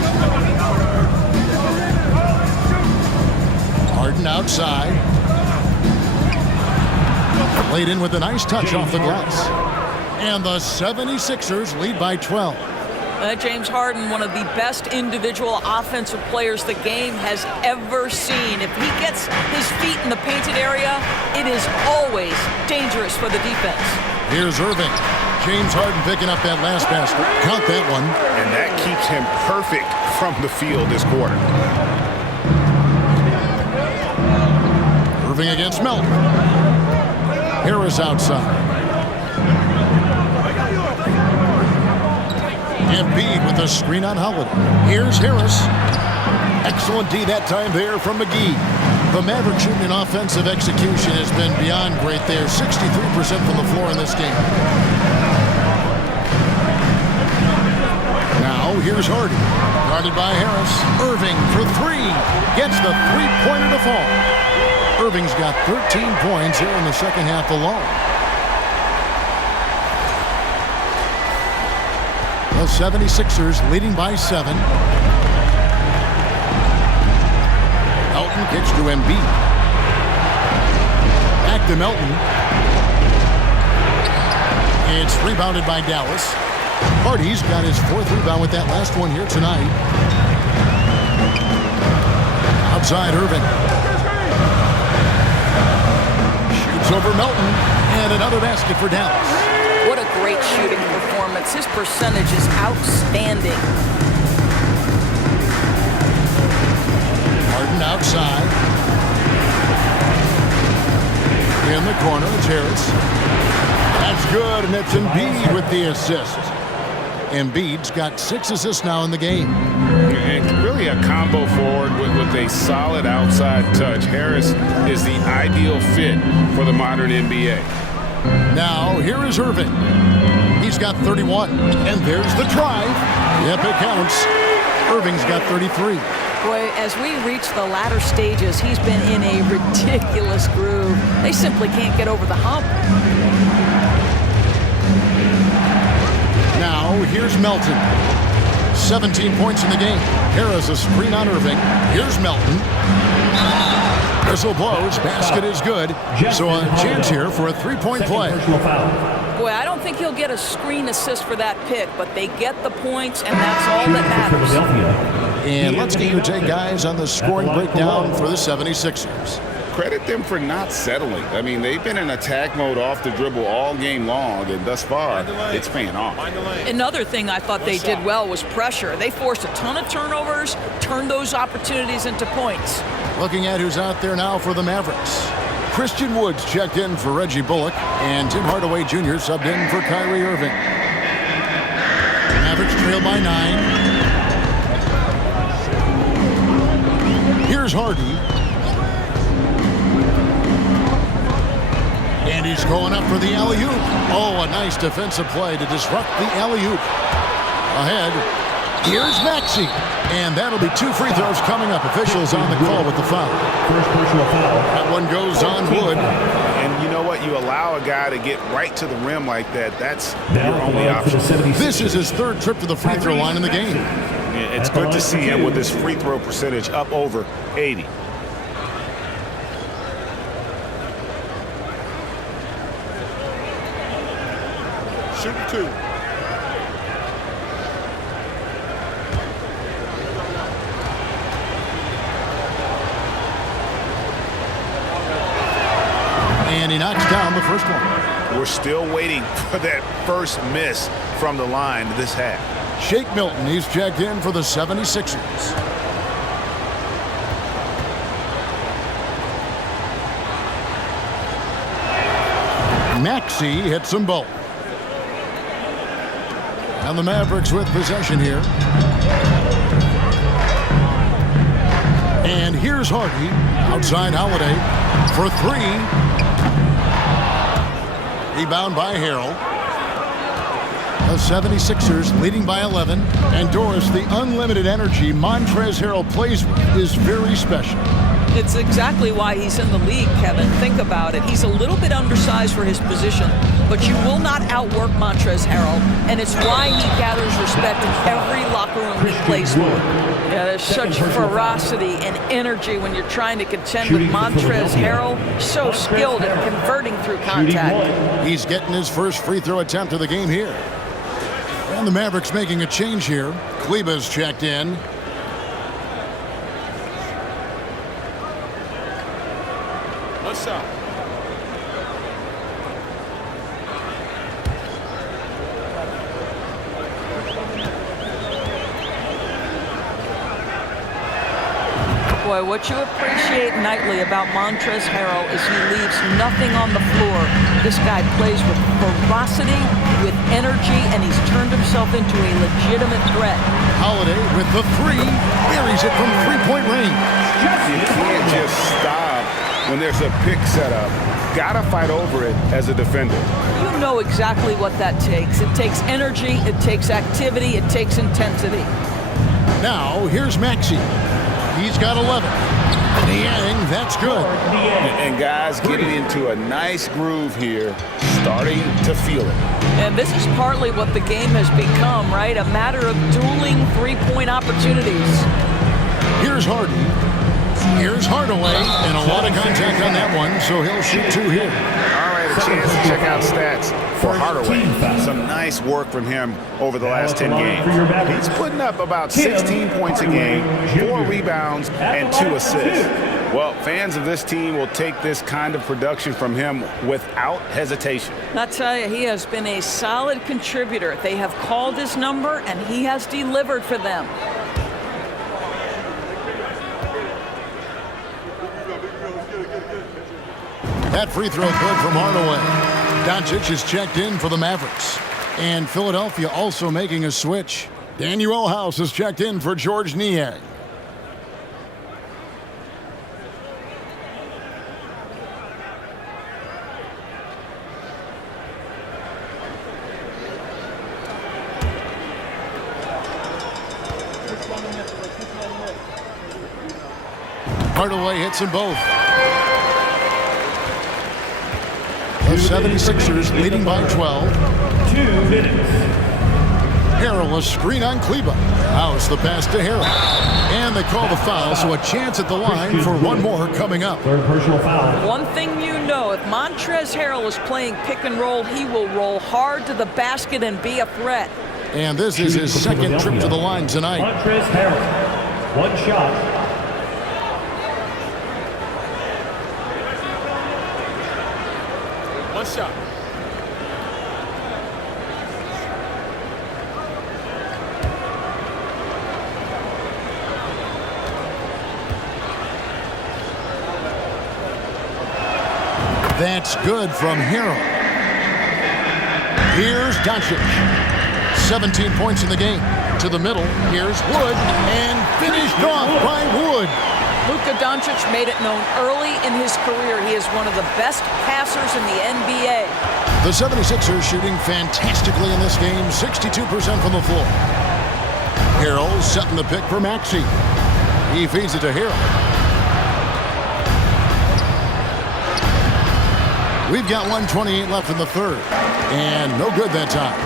Harden outside. Played in with a nice touch off the glass. And the 76ers lead by 12. James Harden, one of the best individual offensive players the game has ever seen. If he gets his feet in the painted area, it is always dangerous for the defense. Here's Irving. James Harden picking up that last basket. Count that one. And that keeps him perfect from the field this quarter. Irving against Melton. Harris outside. Embiid with a screen on Holiday. Here's Harris. Excellent D that time there from McGee. The Mavericks shooting in offensive execution has been beyond great there. 63% from the floor in this game. Now here's Harden. Guarded by Harris. Irving for three. Gets the three-pointer to fall. Irving's got 13 points here in the second half alone. The 76ers leading by 7. Melton kicks to Embiid. Back to Melton. It's rebounded by Dallas. Hardy's got his 4th rebound with that last one here tonight. Outside Irving. Shoots over Melton. And another basket for Dallas. What a great shooting performance. His percentage is outstanding. Harden outside. In the corner, it's Harris. That's good, and it's Embiid with the assist. Embiid's got 6 assists now in the game. And really a combo forward with a solid outside touch. Harris is the ideal fit for the modern NBA. Now, here is Irving. He's got 31. And there's the drive. Yep, it counts. Irving's got 33. Boy, as we reach the latter stages, he's been in a ridiculous groove. They simply can't get over the hump. Now, here's Melton. 17 points in the game. Harris a screen on Irving. Here's Melton. Whistle blows. Basket is good. So a chance here for a three-point play. Boy, I don't think he'll get a screen assist for that pick, but they get the points, and that's all that matters. And let's get your take, guys, on the scoring breakdown for the 76ers. Credit them for not settling. I mean, they've been in attack mode off the dribble all game long, and thus far, it's paying off. Another thing I thought they did well was pressure. They forced a ton of turnovers, turned those opportunities into points. Looking at who's out there now for the Mavericks. Christian Woods checked in for Reggie Bullock, and Tim Hardaway Jr. subbed in for Kyrie Irving. Mavericks trail by 9. Here's Harden. And he's going up for the alley-oop. Oh, a nice defensive play to disrupt the alley-oop. Ahead, here's Maxey. And that'll be 2 free throws coming up. Officials on the call with the foul. First personal foul. That one goes on Wood. And you know what? You allow a guy to get right to the rim like that. That's your only For option. the 76ers. This is his 3rd trip to the free throw line in the game. Yeah, it's good to see him with his free throw percentage up over 80. shooting 2. And he knocks down the first one. We're still waiting for that first miss from the line this half. Shake Milton, he's checked in for the 76ers. Maxey hits them both. And the Mavericks with possession here. And here's Hardy, outside Holiday for 3. Rebound by Harrell. The 76ers leading by 11. And Doris, the unlimited energy Montrezl Harrell plays with is very special. It's exactly why he's in the league, Kevin. Think about it. He's a little bit undersized for his position, but you will not outwork Montrezl Harrell, and it's why he gathers respect in every locker room he plays for. Yeah, there's such ferocity and energy when you're trying to contend with Montrezl Harrell. So skilled at converting through contact. He's getting his first free throw attempt of the game here. And the Mavericks making a change here. Kleba's checked in. What's up? Boy, what you appreciate nightly about Montrezl Harrell is he leaves nothing on the floor. This guy plays with ferocity, with energy, and he's turned himself into a legitimate threat. Holiday with the 3. Buries it from 3-point range. You can't just stop when there's a pick set up. Gotta fight over it as a defender. You know exactly what that takes. It takes energy, it takes activity, it takes intensity. Now, here's Maxey. He's got 11. Niang, that's good. And guys getting into a nice groove here, starting to feel it. And this is partly what the game has become, right? A matter of dueling three-point opportunities. Here's Harden. Here's Hardaway, and a lot of contact on that one, so he'll shoot 2 here. All right, a chance to check out stats for Hardaway. Some nice work from him over the last 10 games. He's putting up about 16 points a game, 4 rebounds, and 2 assists. Well, fans of this team will take this kind of production from him without hesitation. I tell you, he has been a solid contributor. They have called his number, and he has delivered for them. That free throw good from Hardaway. Doncic is checked in for the Mavericks. And Philadelphia also making a switch. Daniel House is checked in for George Niang. Hardaway hits them both. The 76ers leading by 12. 2 minutes. Harrell, a screen on Kleber. House the pass to Harrell. And they call the foul, so a chance at the line for one more coming up. Third personal foul. One thing you know, if Montrezl Harrell is playing pick and roll, he will roll hard to the basket and be a threat. And this is his second trip to the line tonight. Montrezl Harrell. 1 shot. Shot. That's good from Harrell. Here's Doncic. 17 points in the game. To the middle. Here's Wood. And finished off by Wood. Luka Doncic made it known early in his career he is one of the best passers in the NBA. The 76ers shooting fantastically in this game, 62% from the floor. Harrell setting the pick for Maxey. He feeds it to Harrell. We've got 1:28 left in the third. And no good that time.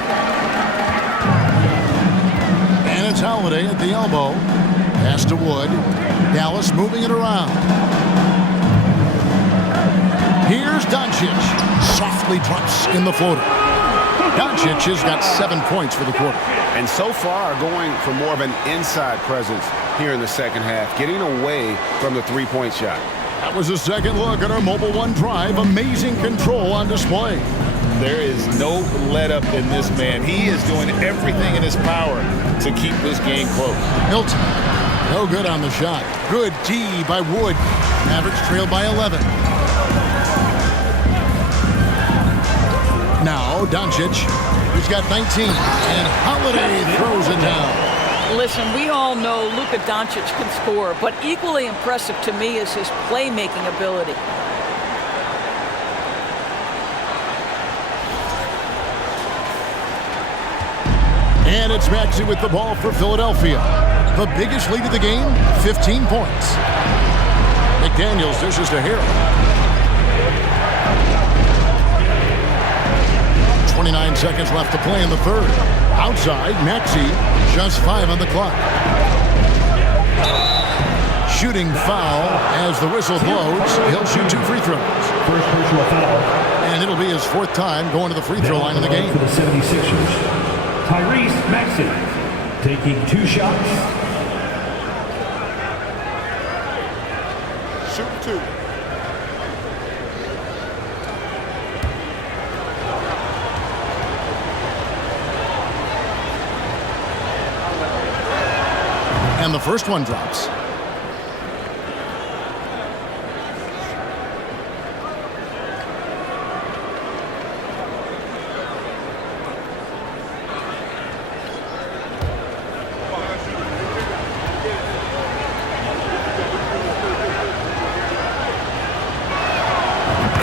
And it's Holiday at the elbow. Pass to Wood. Dallas moving it around. Here's Doncic. Softly drops in the floater. Doncic has got 7 points for the quarter. And so far, going for more of an inside presence here in the second half, getting away from the three-point shot. That was a second look at our Mobile One drive. Amazing control on display. There is no let-up in this man. He is doing everything in his power to keep this game close. Hilton, no good on the shot. Good D by Wood. Mavericks trail by 11. Now Doncic, he's got 19, and Holiday throws it down. Listen, we all know Luka Doncic can score, but equally impressive to me is his playmaking ability. And it's Maxey with the ball for Philadelphia. The biggest lead of the game, 15 points. McDaniels dishes to Harrell. 29 seconds left to play in the third. Outside, Maxey, just 5 on the clock. Shooting foul as the whistle blows. He'll shoot 2 free throws. First personal foul. And it'll be his 4th time going to the free throw line in the game. For the 76ers, Tyrese Maxey taking 2 shots. Shoot 2. And the first one drops.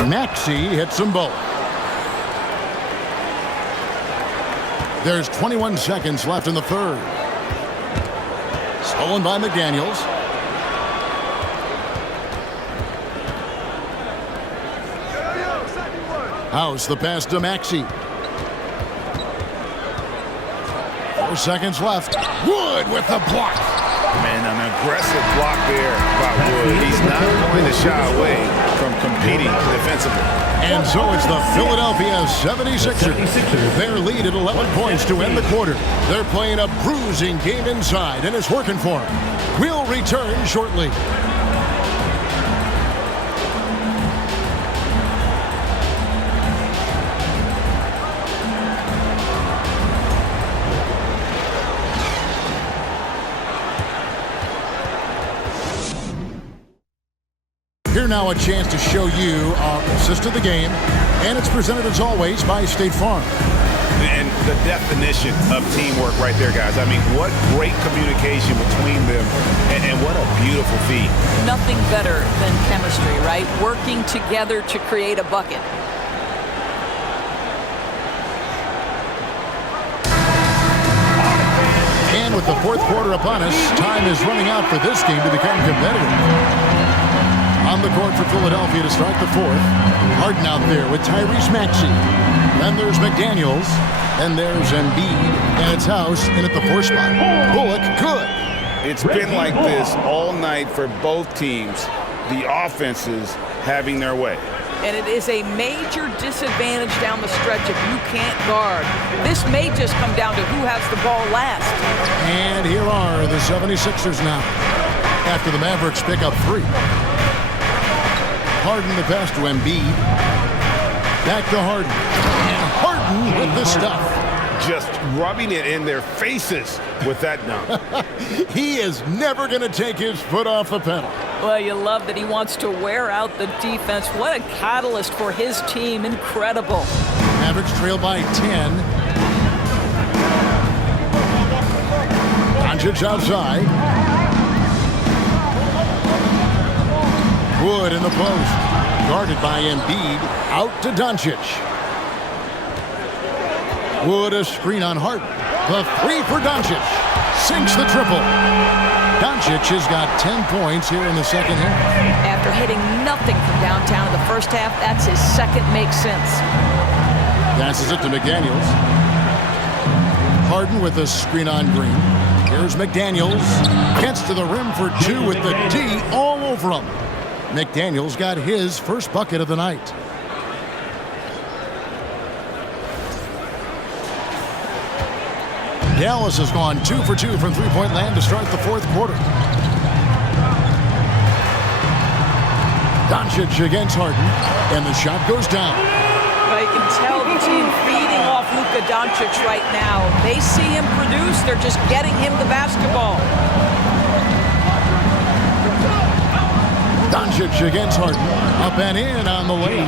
Maxey hits them both. There's 21 seconds left in the third. Stolen by McDaniels. House the pass to Maxey. 4 seconds left. Wood with the block. Man, an aggressive block there by Wood. He's not going to shy away from competing defensively. And so it's the Philadelphia 76ers. Their lead at 11 points to end the quarter. They're playing a bruising game inside, and it's working for them. We'll return shortly. Here now a chance to show you our assist of the game, and it's presented as always by State Farm. And the definition of teamwork right there, guys. I mean, what great communication between them, and what a beautiful feat. Nothing better than chemistry, right? Working together to create a bucket. And with the fourth quarter upon us, time is running out for this game to become competitive. On the court for Philadelphia to start the fourth. Harden out there with Tyrese Maxey. Then there's McDaniels. And there's Embiid. And it's House in at the 4 spot. Bullock, good. It's been like this all night for both teams. The offenses having their way. And it is a major disadvantage down the stretch if you can't guard. This may just come down to who has the ball last. And here are the 76ers now. After the Mavericks pick up 3. Harden the pass to Embiid. Back to Harden. And Harden with the stuff. Just rubbing it in their faces with that dunk. He is never going to take his foot off the pedal. Well, you love that he wants to wear out the defense. What a catalyst for his team. Incredible. Mavericks trail by 10. Doncic outside. Wood in the post. Guarded by Embiid. Out to Doncic. Wood a screen on Harden. The 3 for Doncic. Sinks the triple. Doncic has got 10 points here in the second half. After hitting nothing from downtown in the first half, that's his second makes sense. Passes it to McDaniels. Harden with a screen on Green. Here's McDaniels. Gets to the rim for 2 with the D all over him. McDaniels got his first bucket of the night. Dallas has gone 2 for 2 from three-point land to start the fourth quarter. Doncic against Harden, and the shot goes down. Well, you can tell the team feeding off Luka Doncic right now. They see him produce. They're just getting him the basketball. Doncic against Harden. Up and in on the way.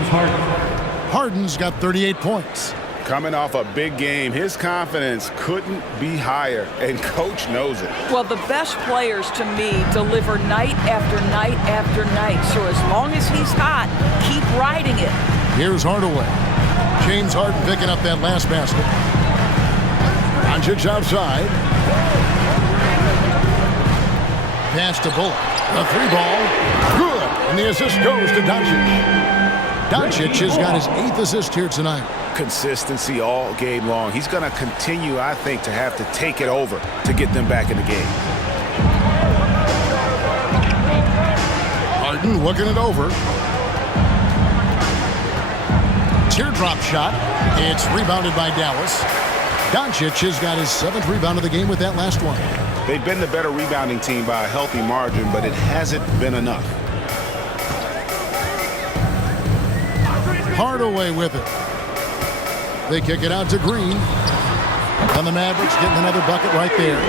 Harden's got 38 points. Coming off a big game, his confidence couldn't be higher, and coach knows it. Well, the best players to me deliver night after night after night. So as long as he's hot, keep riding it. Here's Hardaway. James Harden picking up that last basket. Doncic outside. Pass to Bullock. A three ball. Good. And the assist goes to Doncic. Doncic has got his 8th assist here tonight. Consistency all game long. He's going to continue, I think, to have to take it over to get them back in the game. Harden looking it over. Teardrop shot. It's rebounded by Dallas. Doncic has got his 7th rebound of the game with that last one. They've been the better rebounding team by a healthy margin, but it hasn't been enough. Hardaway with it. They kick it out to Green. And the Mavericks getting another bucket right there.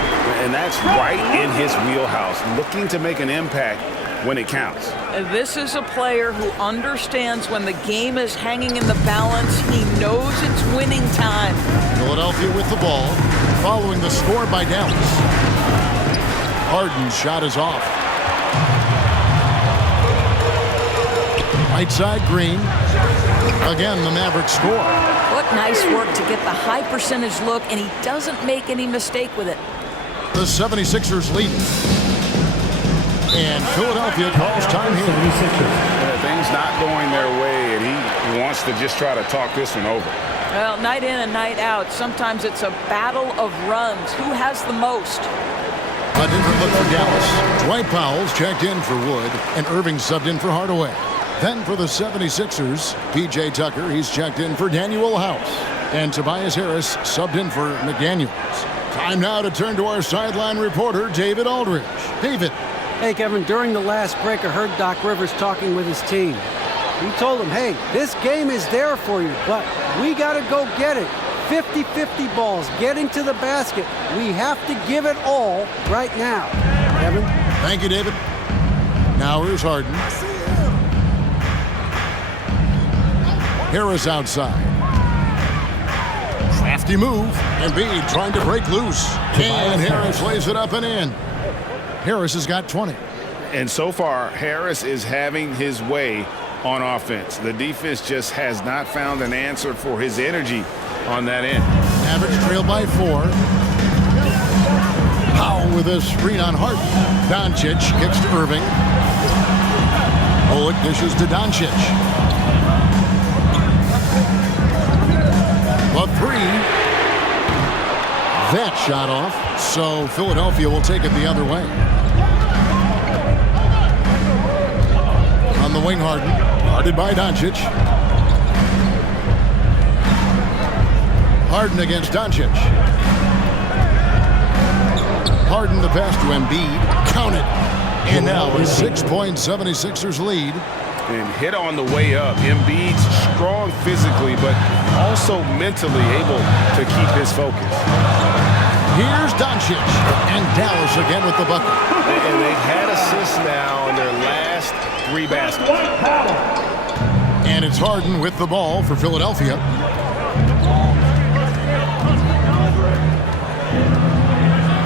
And that's right in his wheelhouse, looking to make an impact when it counts. This is a player who understands when the game is hanging in the balance. He knows it's winning time. Philadelphia with the ball, following the score by Dallas. Harden's shot is off. Right side, Green. Again, the Mavericks score. What nice work to get the high percentage look, and he doesn't make any mistake with it. The 76ers lead. And Philadelphia calls time here. Things not going their way, and he wants to just try to talk this one over. Well, night in and night out, sometimes it's a battle of runs. Who has the most? A different look for Dallas. Dwight Powell's checked in for Wood, and Irving subbed in for Hardaway. Then for the 76ers, P.J. Tucker, he's checked in for Daniel House. And Tobias Harris subbed in for McDaniels. Time now to turn to our sideline reporter, David Aldridge. David. Hey, Kevin, during the last break, I heard Doc Rivers talking with his team. He told them, hey, this game is there for you, but we got to go get it. 50-50 balls, getting to the basket. We have to give it all right now. Kevin? Thank you, David. Now here's Harden. Harris outside. Crafty move. Embiid trying to break loose. And Harris lays it up and in. Harris has got 20. And so far, Harris is having his way on offense. The defense just has not found an answer for his energy on that end. Mavericks trail by 4. Powell with a screen on Harden. Doncic kicks to Irving. Bullock dishes to Doncic. A 3. That shot off, so Philadelphia will take it the other way. On the wing, Harden. Guarded by Doncic. Harden against Doncic. Harden the pass to Embiid. Count it. And now a 6-point 76ers lead. And hit on the way up. Embiid's strong physically, but also mentally able to keep his focus. Here's Doncic. And Dallas again with the bucket. And they've had assists now in their last 3 baskets. And it's Harden with the ball for Philadelphia.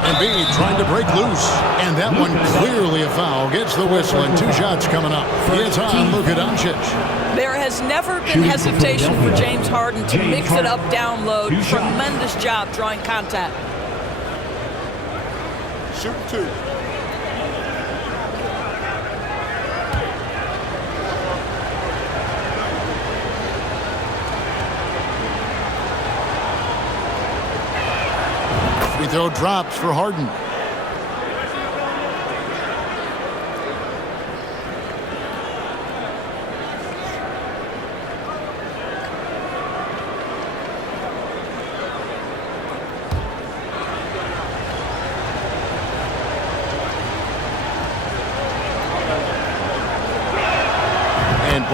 Embiid trying to break loose. And that one clearly a foul. Gets the whistle and 2 shots coming up. It's on Luka Doncic. There has never been hesitation for James Harden to mix it up down low. Tremendous job drawing contact. Shoot 2. Free throw drops for Harden.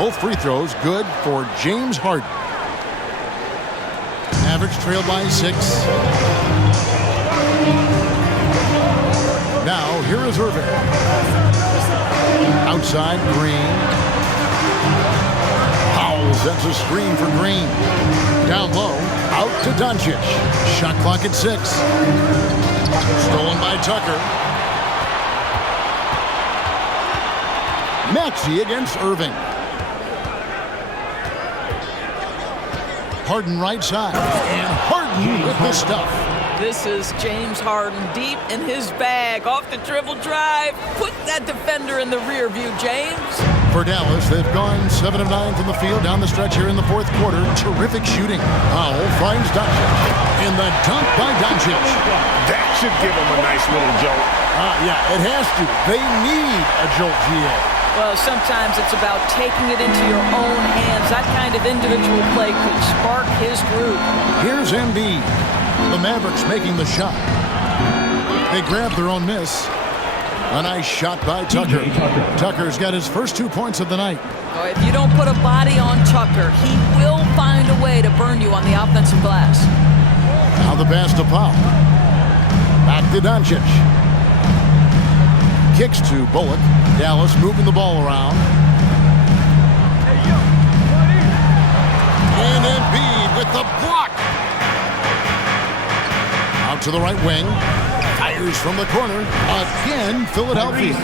Both free throws good for James Harden. Mavericks trail by 6. Now, here is Irving. Outside, Green. Powell sets a screen for Green. Down low, out to Doncic. Shot clock at 6. Stolen by Tucker. Maxey against Irving. Harden right side. And Harden with the stuff. This is James Harden deep in his bag. Off the dribble drive. Put that defender in the rear view, James. For Dallas, they've gone 7 of 9 from the field down the stretch here in the fourth quarter. Terrific shooting. Powell finds Doncic. And the dunk by Doncic. That should give him a nice little jolt. Yeah, it has to. They need a jolt, GA. Well, sometimes it's about taking it into your own hands. That kind of individual play could spark his groove. Here's Embiid. The Mavericks making the shot. They grab their own miss. A nice shot by Tucker. Tucker's got his first 2 points of the night. Oh, if you don't put a body on Tucker, he will find a way to burn you on the offensive glass. Now the pass to Powell. Back to Doncic. Kicks to Bullock. Dallas moving the ball around. And Embiid with the block. Out to the right wing. Fires from the corner. Again, Philadelphia.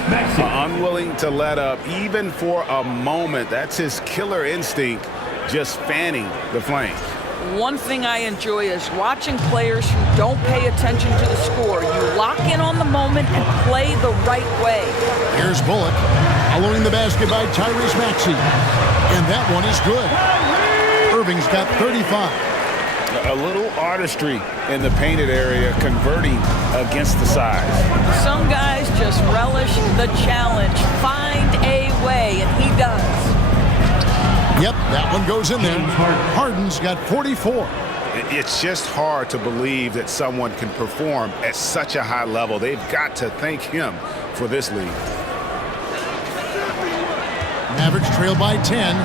Unwilling to let up even for a moment. That's his killer instinct, just fanning the flames. One thing I enjoy is watching players who don't pay attention to the score. You lock in on the moment and play the right way. Here's Bullock. Following the basket by Tyrese Maxey. And that one is good. Irving's got 35. A little artistry in the painted area, converting against the size. Some guys just relish the challenge. Find a way, and he does. Yep, that one goes in there. Harden's got 44. It's just hard to believe that someone can perform at such a high level. They've got to thank him for this lead. Mavericks trail by 10.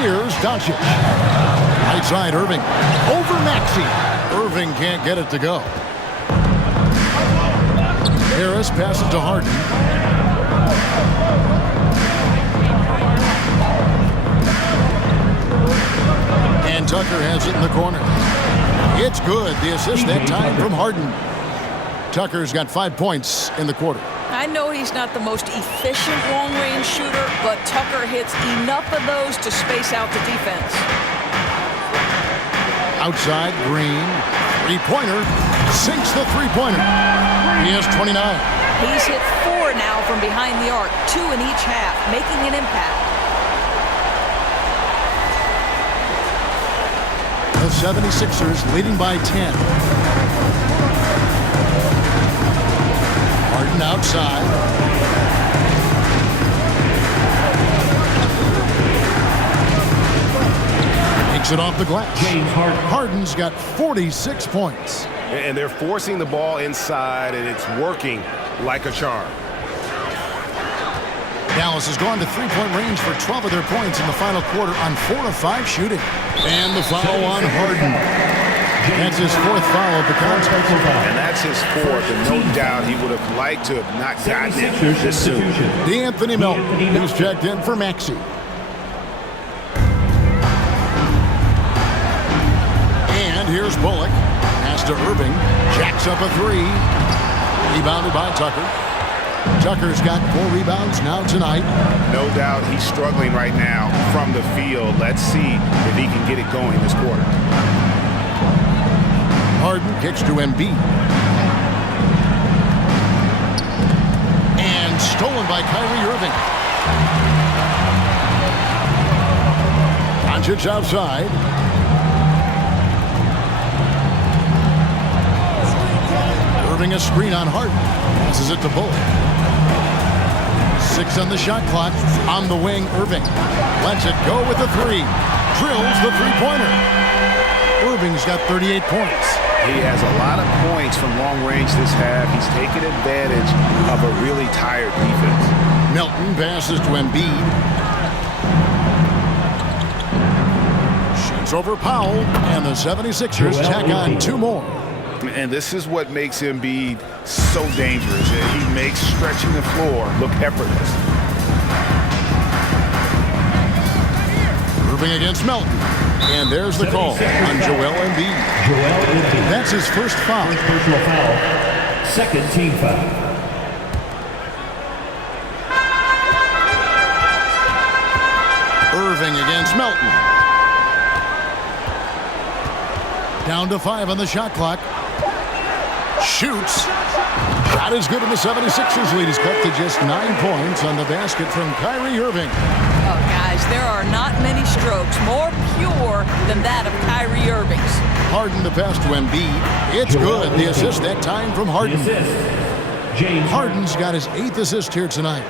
Here's Doncic. Right side, Irving. Over Maxey. Irving can't get it to go. Harris passes to Harden. And Tucker has it in the corner. It's good. The assist that time from Harden. Tucker's got 5 points in the quarter. I know he's not the most efficient long-range shooter, but Tucker hits enough of those to space out the defense. Outside, Green. Three-pointer. Sinks the three-pointer. He has 29. He's hit 4 now from behind the arc, 2 in each half, making an impact. The 76ers leading by 10. Harden outside. Takes it off the glass. Harden's got 46 points. And they're forcing the ball inside, and it's working like a charm. Dallas has gone to three-point range for 12 of their points in the final quarter on 4 of 5 shooting. And the foul on Harden. That's his 4th foul of the contest. And that's his 4th, and no doubt he would have liked to have not gotten it this soon. D'Anthony Melton, who's checked in for Maxey. And here's Bullock. Pass to Irving. Jacks up a 3. Rebounded by Tucker. Tucker's got 4 rebounds now tonight. No doubt he's struggling right now from the field. Let's see if he can get it going this quarter. Harden kicks to Embiid. And stolen by Kyrie Irving. Doncic outside. Irving a screen on Harden. Passes it to Bullock. 6 on the shot clock. On the wing, Irving. Lets it go with the 3. Drills the three-pointer. Irving's got 38 points. He has a lot of points from long range this half. He's taken advantage of a really tired defense. Melton passes to Embiid. Shoots over Powell, and the 76ers tack on 2 more. And this is what makes Embiid so dangerous. He makes stretching the floor look effortless. Irving against Melton. And there's the call on Joel Embiid. That's his first foul. First personal foul. Second team foul. Irving against Melton. Down to 5 on the shot clock. Shoots. Shot is good, and the 76ers lead is cut to just 9 points on the basket from Kyrie Irving. Oh, guys, there are not many strokes more pure than that of Kyrie Irving's. Harden the pass to Embiid. It's good. The assist that time from Harden. James Harden's got his 8th assist here tonight.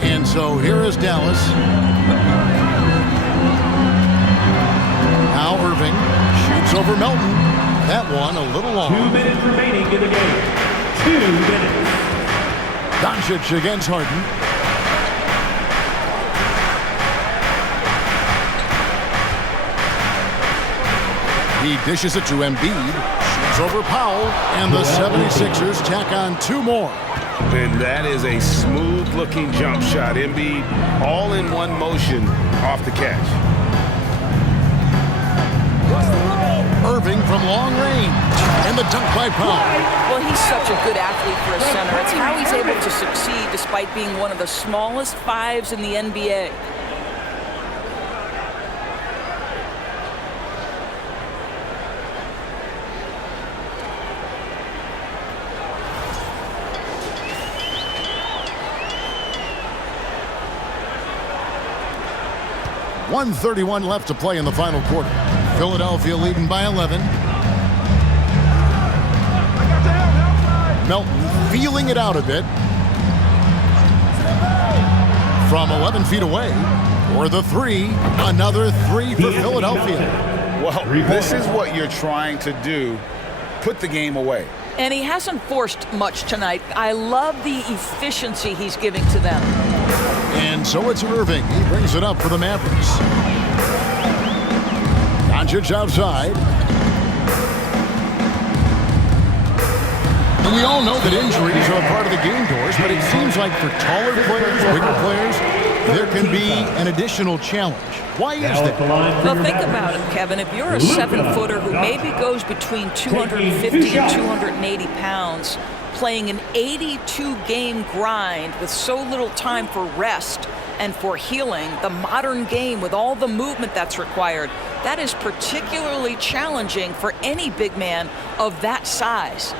And so here is Dallas. Now Irving shoots over Melton. That one a little long. 2 minutes remaining in the game. 2 minutes. Doncic against Harden. He dishes it to Embiid. Shoots over Powell. And the 76ers tack on 2 more. And that is a smooth-looking jump shot. Embiid all in one motion off the catch. Irving from long range. And the dunk by Powell. Well, he's such a good athlete for a center. It's how he's able to succeed despite being one of the smallest 5s in the NBA. .131 left to play in the final quarter. Philadelphia leading by 11. Melton feeling it out a bit. From 11 feet away. For the 3. Another 3 for Philadelphia. Well, this is what you're trying to do. Put the game away. And he hasn't forced much tonight. I love the efficiency he's giving to them. And so it's Irving. He brings it up for the Mavericks. Doncic outside. And we all know that injuries are a part of the game, Doors, but it seems like for taller players, bigger players, there can be an additional challenge. Why is that? Well, think about it, Kevin. If you're a 7-footer who maybe goes between 250 and 280 pounds, playing an 82-game grind with so little time for rest and for healing, the modern game with all the movement that's required, that is particularly challenging for any big man of that size.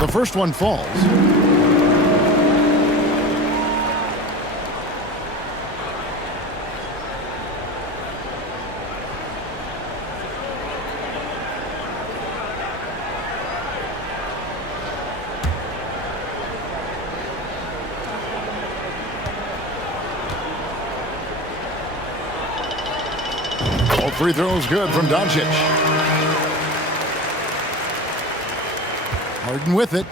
The first one falls. All 3 throws good from Doncic. Harden with it.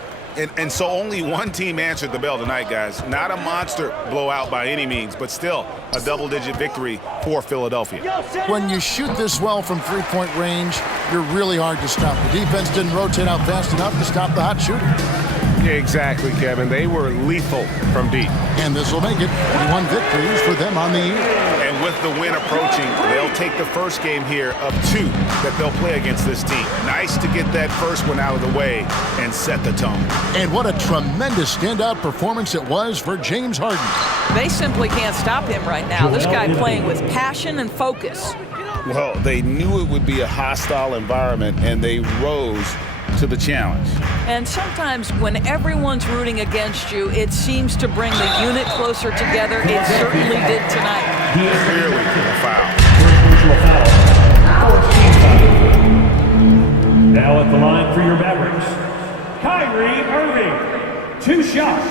And so only one team answered the bell tonight, guys. Not a monster blowout by any means, but still a double-digit victory for Philadelphia. When you shoot this well from 3-point range, you're really hard to stop. The defense didn't rotate out fast enough to stop the hot shooter. Yeah, exactly, Kevin. They were lethal from deep. And this will make it 41 victories for them on the year. And with the win approaching, they'll take the first game here of 2 that they'll play against this team. Nice to get that first one out of the way and set the tone. And what a tremendous standout performance it was for James Harden. They simply can't stop him right now. This guy playing with passion and focus. Well, they knew it would be a hostile environment, and they rose to the challenge. And sometimes when everyone's rooting against you, it seems to bring the unit closer together. It certainly did tonight. Clearly a foul. Now at the line for your Mavericks, Kyrie Irving. 2 shots.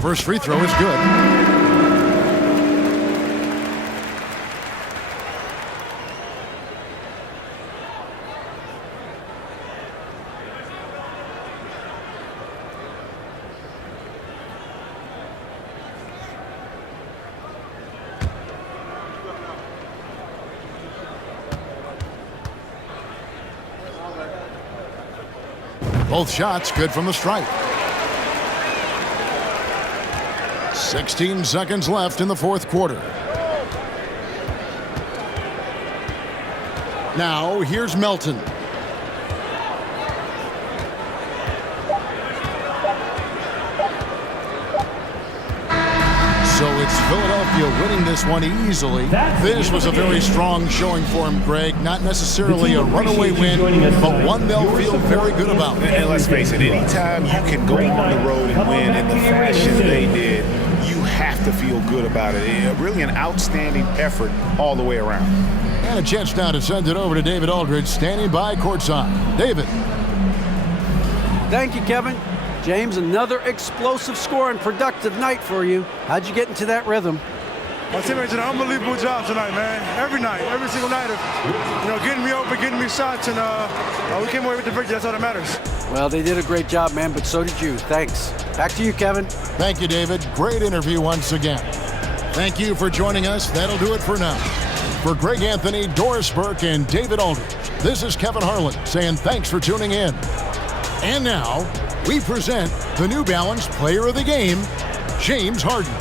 First free throw is good. Both shots good from the stripe. 16 seconds left in the fourth quarter. Now here's Melton. So it's Philadelphia winning this one easily. This was a very strong showing for him, Greg. Not necessarily a runaway win, but one they'll feel very good about. And let's face it, anytime you can go on the road and win in the fashion they did, you have to feel good about it. Really an outstanding effort all the way around. And a chance now to send it over to David Aldridge, standing by courtside. David. Thank you, Kevin. James, another explosive score and productive night for you. How'd you get into that rhythm? My teammates did an unbelievable job tonight, man. Every night, every single night of, getting me open, getting me shots, and we came away with the victory. That's all that matters. Well, they did a great job, man, but so did you. Thanks. Back to you, Kevin. Thank you, David. Great interview once again. Thank you for joining us. That'll do it for now. For Greg Anthony, Doris Burke, and David Aldridge, this is Kevin Harlan saying thanks for tuning in. And now, we present the New Balance Player of the Game, James Harden.